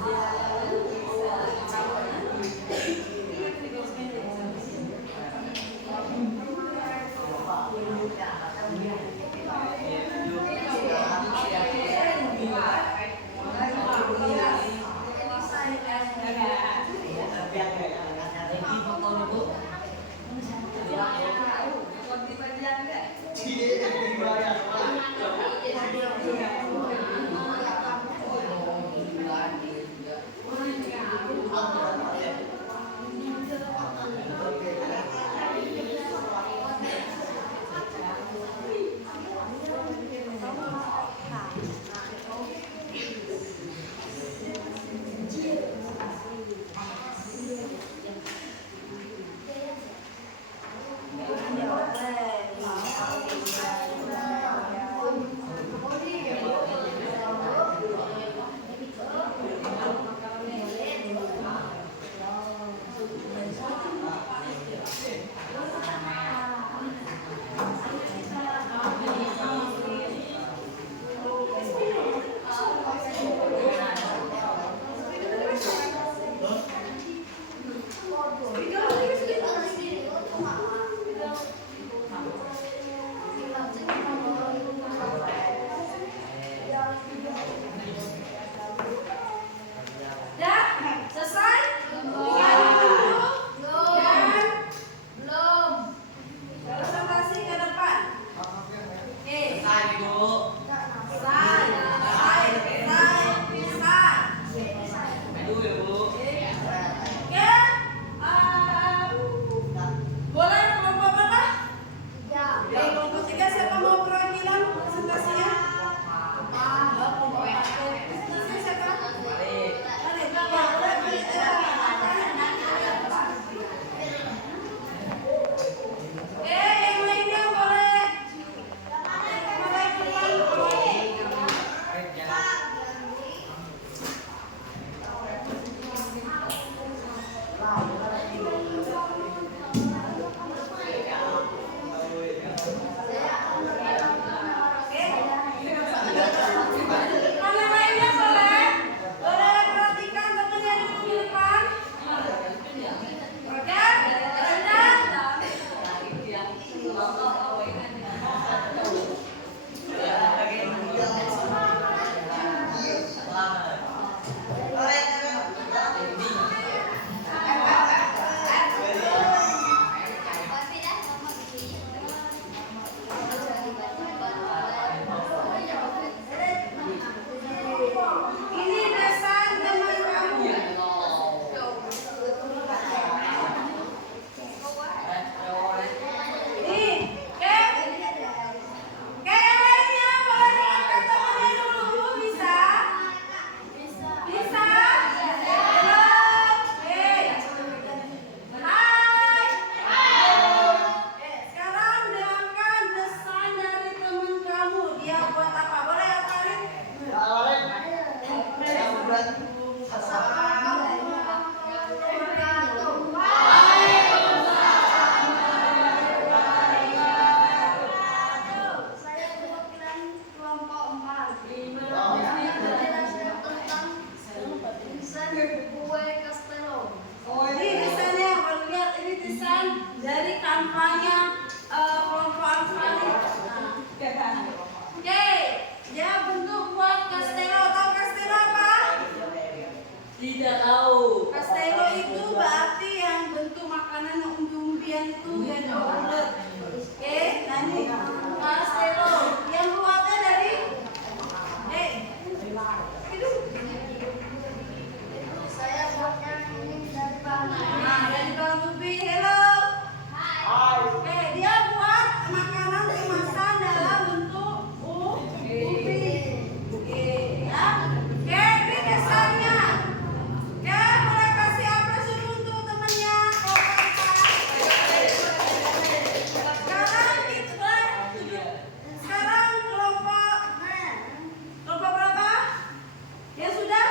Saya Saya buat yang ini dari Bang. Nah, dari Bang Ruby, hello. Oke, dia buat makanan kemasan dalam bentuk ubi. Ya. Oke, ini desainnya. Ya, boleh kasih aplaus dulu untuk temannya. Sekarang kelompok berapa? Ya sudah?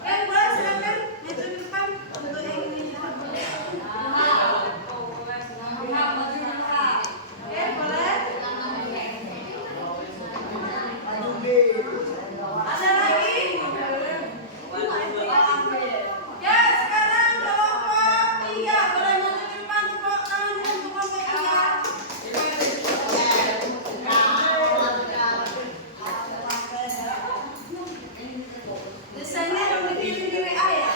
Boleh silakan maju ke depan untuk yang ini. Oke, boleh. Ada lagi? Ya, sekarang kelompok 3 boleh maju ke depan tepuk tangan untuk kelompok 3. Desainnya udah dikirim di WA ya?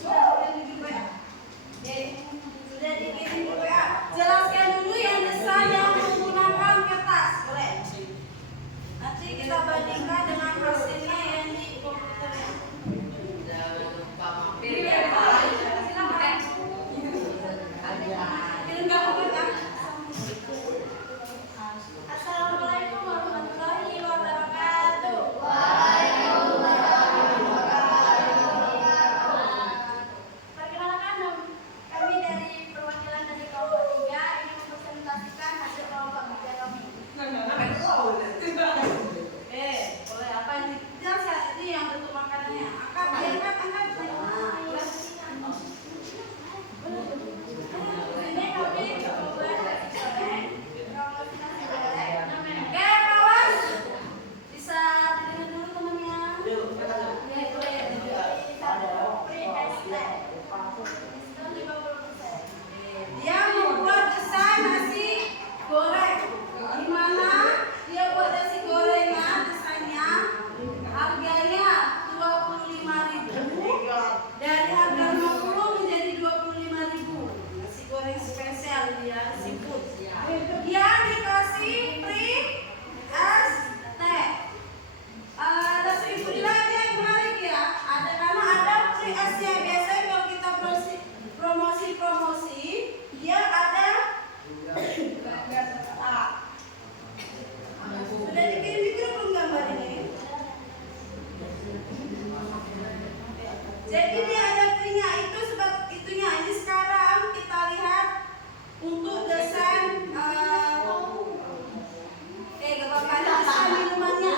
Sudah dikirim di WA. Jelaskan dulu yang desain yang menggunakan kertas, boleh? Nanti kita bandingkan dengan hasilnya yang di komputernya. Assalamualaikum warahmatullahi wabarakatuh. Perkenalkan, kami dari perwakilan dari kelompok 3 ingin mempresentasikan hasil kelompok 3 kami. Boleh apa yang jelas ya? Ini yang bentuk makanannya. Angkat, diangkat, angkat. Ini kami coba goreng. Oke, kawan. Bisa didengar dulu temannya. Oke, boleh. Dia membuat desain nasi goreng. Di mana dia buat nasi gorengnya, desainnya harganya 25.000, dari harga 50 menjadi 25.000. Nasi goreng spesial dia seafood. Dia dikasih free es teh. Ada seafood lagi yang menarik ya. Ada karena ada free esnya. Biasanya kalau kita promosi dia ada. Sudah dikirim di grup belum gambar ini? Jadi dia ada free-nya, itu sebab itunya. Ini sekarang kita lihat untuk desain gak apa-apa, ada desain minumannya.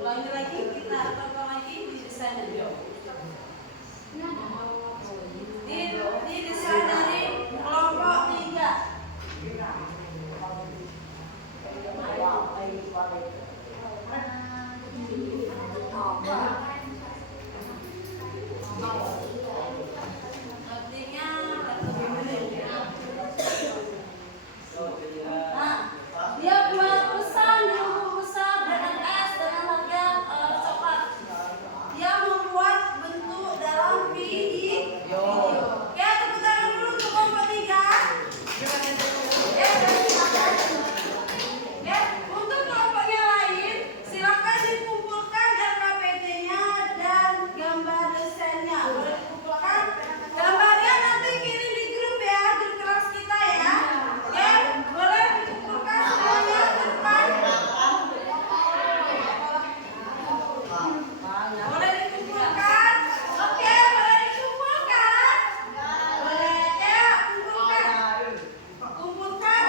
Ulangi lagi, kita tonton lagi di desain di desain dari kelompok 3. Dia buat pesan di buku besar dengan es dengan harga coklat. Dia membuat bentuk dalam video. Oke, tepuk tangan dulu untuk kelompok 3. Untuk kelompok yang lain, silakan dikumpulkan RKPD-nya dan gambar desainnya. Boleh dikumpulkan gambarnya, nanti kirim di grup ya, grup kelas kita ya. Oke, boleh dikumpulkan semuanya ke depan. Boleh dikumpulkan. Oke, boleh dikumpulkan. Boleh ya, kumpulkan. Kumpulkan.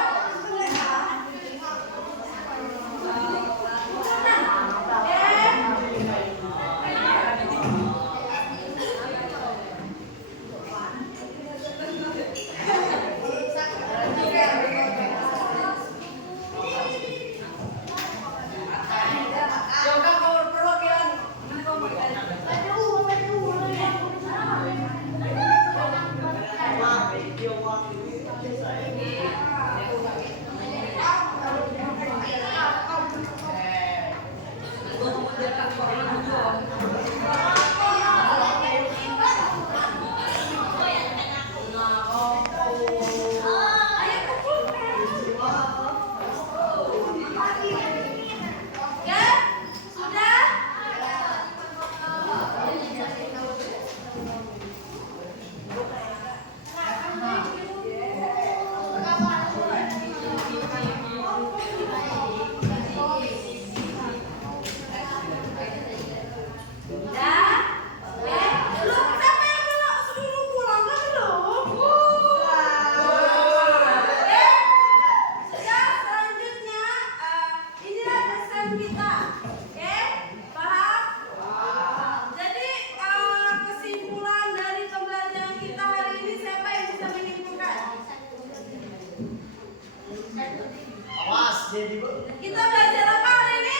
Kita belajar apa hari ini?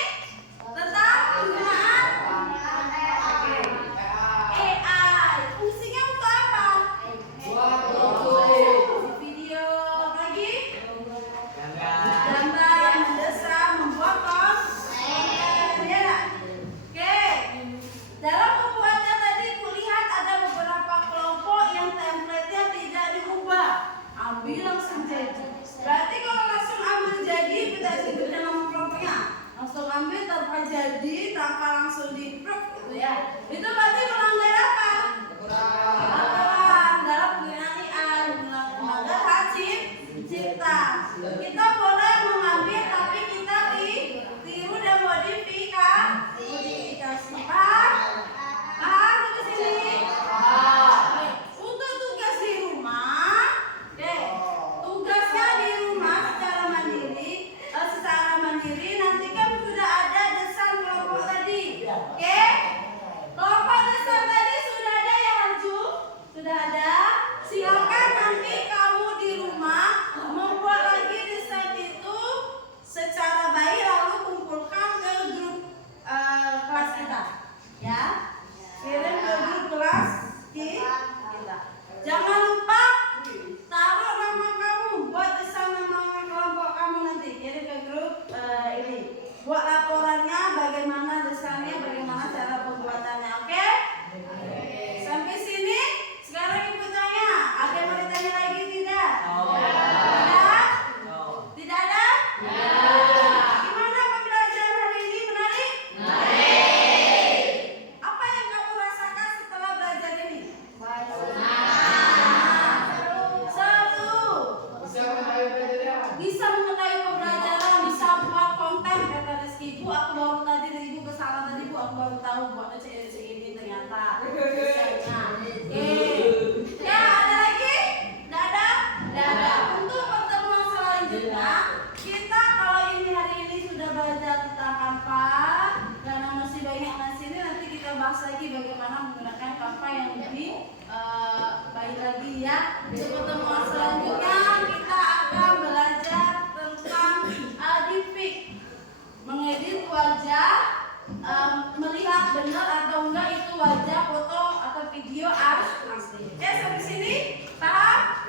Tentang penggunaan AI. Fungsinya untuk apa? Video lagi, gambar, mendesak, membuat konten, ya nggak? Oke. Dalam pembuatan tadi kulihat ada beberapa kelompok yang template-nya tidak diubah. Ambil langsung jadi. Berarti kalau langsung ambil jadi tidak sebutnya nama kelompoknya. Langsung ambil tanpa jadi, tanpa langsung di-proof gitu ya. Itu berarti melanggar apa? Aturan dalam penggunaan AI, melanggar hak cipta. Kita boleh mengambil tapi kita tiru dan modifikasi. Paham ke sini? Untuk tugas di rumah, oke. Tugasnya di rumah secara mandiri nanti kan sudah ada desain kelompok tadi. Oke? Kelompok desain tadi sudah ada ya Harju? Sudah ada. Silakan nanti kamu di rumah membuat lagi desain itu secara baik lalu kumpulkan ke grup kelas kita. Ya. Kirim ke grup kelas kita. Jangan lupa taruh nama kamu, buat desain nama kelompok kamu nanti. Kirim ke grup ini. Buat laporannya bagaimana desainnya, bagaimana cara pembuatannya. Oke? Sampai sini. Sekarang ibu tanya, ada yang mau ditanya lagi tidak? Tidak? Tidak ada? Gimana pembelajaran hari ini? Menarik? Apa yang kamu rasakan setelah belajar ini? Seru. Bisa mengetahui pembelajaran, bisa buat konten kata Rizky. Bu, aku baru tadi dari ibu kesalahan tadi bu, aku baru tahu buatnya ini ternyata. Ya, ada lagi? Tidak ada? Tidak ada. Untuk pertemuan selanjutnya, kita kalau hari ini sudah belajar tentang Canva, karena masih banyak masih ini nanti kita bahas lagi bagaimana menggunakan Canva yang lebih baik lagi ya. Untuk pertemuan selanjutnya kita akan belajar tentang deepfake, mengedit wajah, melihat benar atau enggak itu wajah, foto atau video asli. Oke, sampai sini paham?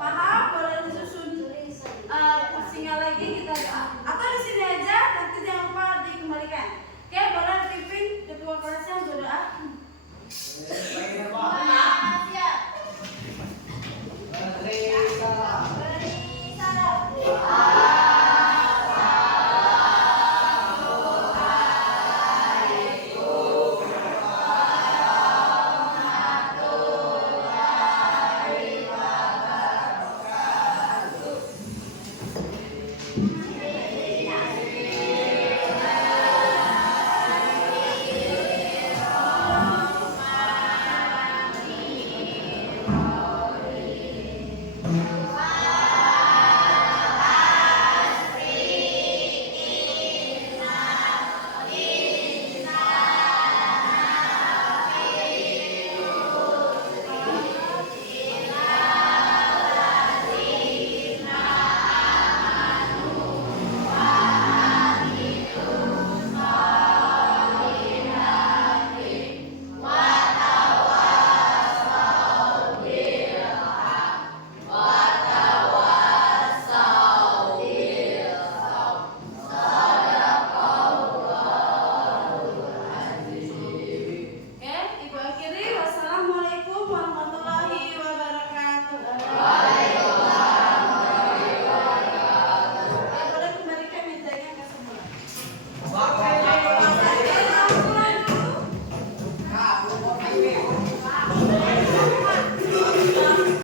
Paham? Boleh disusun kursinya lagi kita atau di sini aja, nanti jangan lupa dikembalikan. Oke, boleh pimpin ketua kelasnya untuk doa.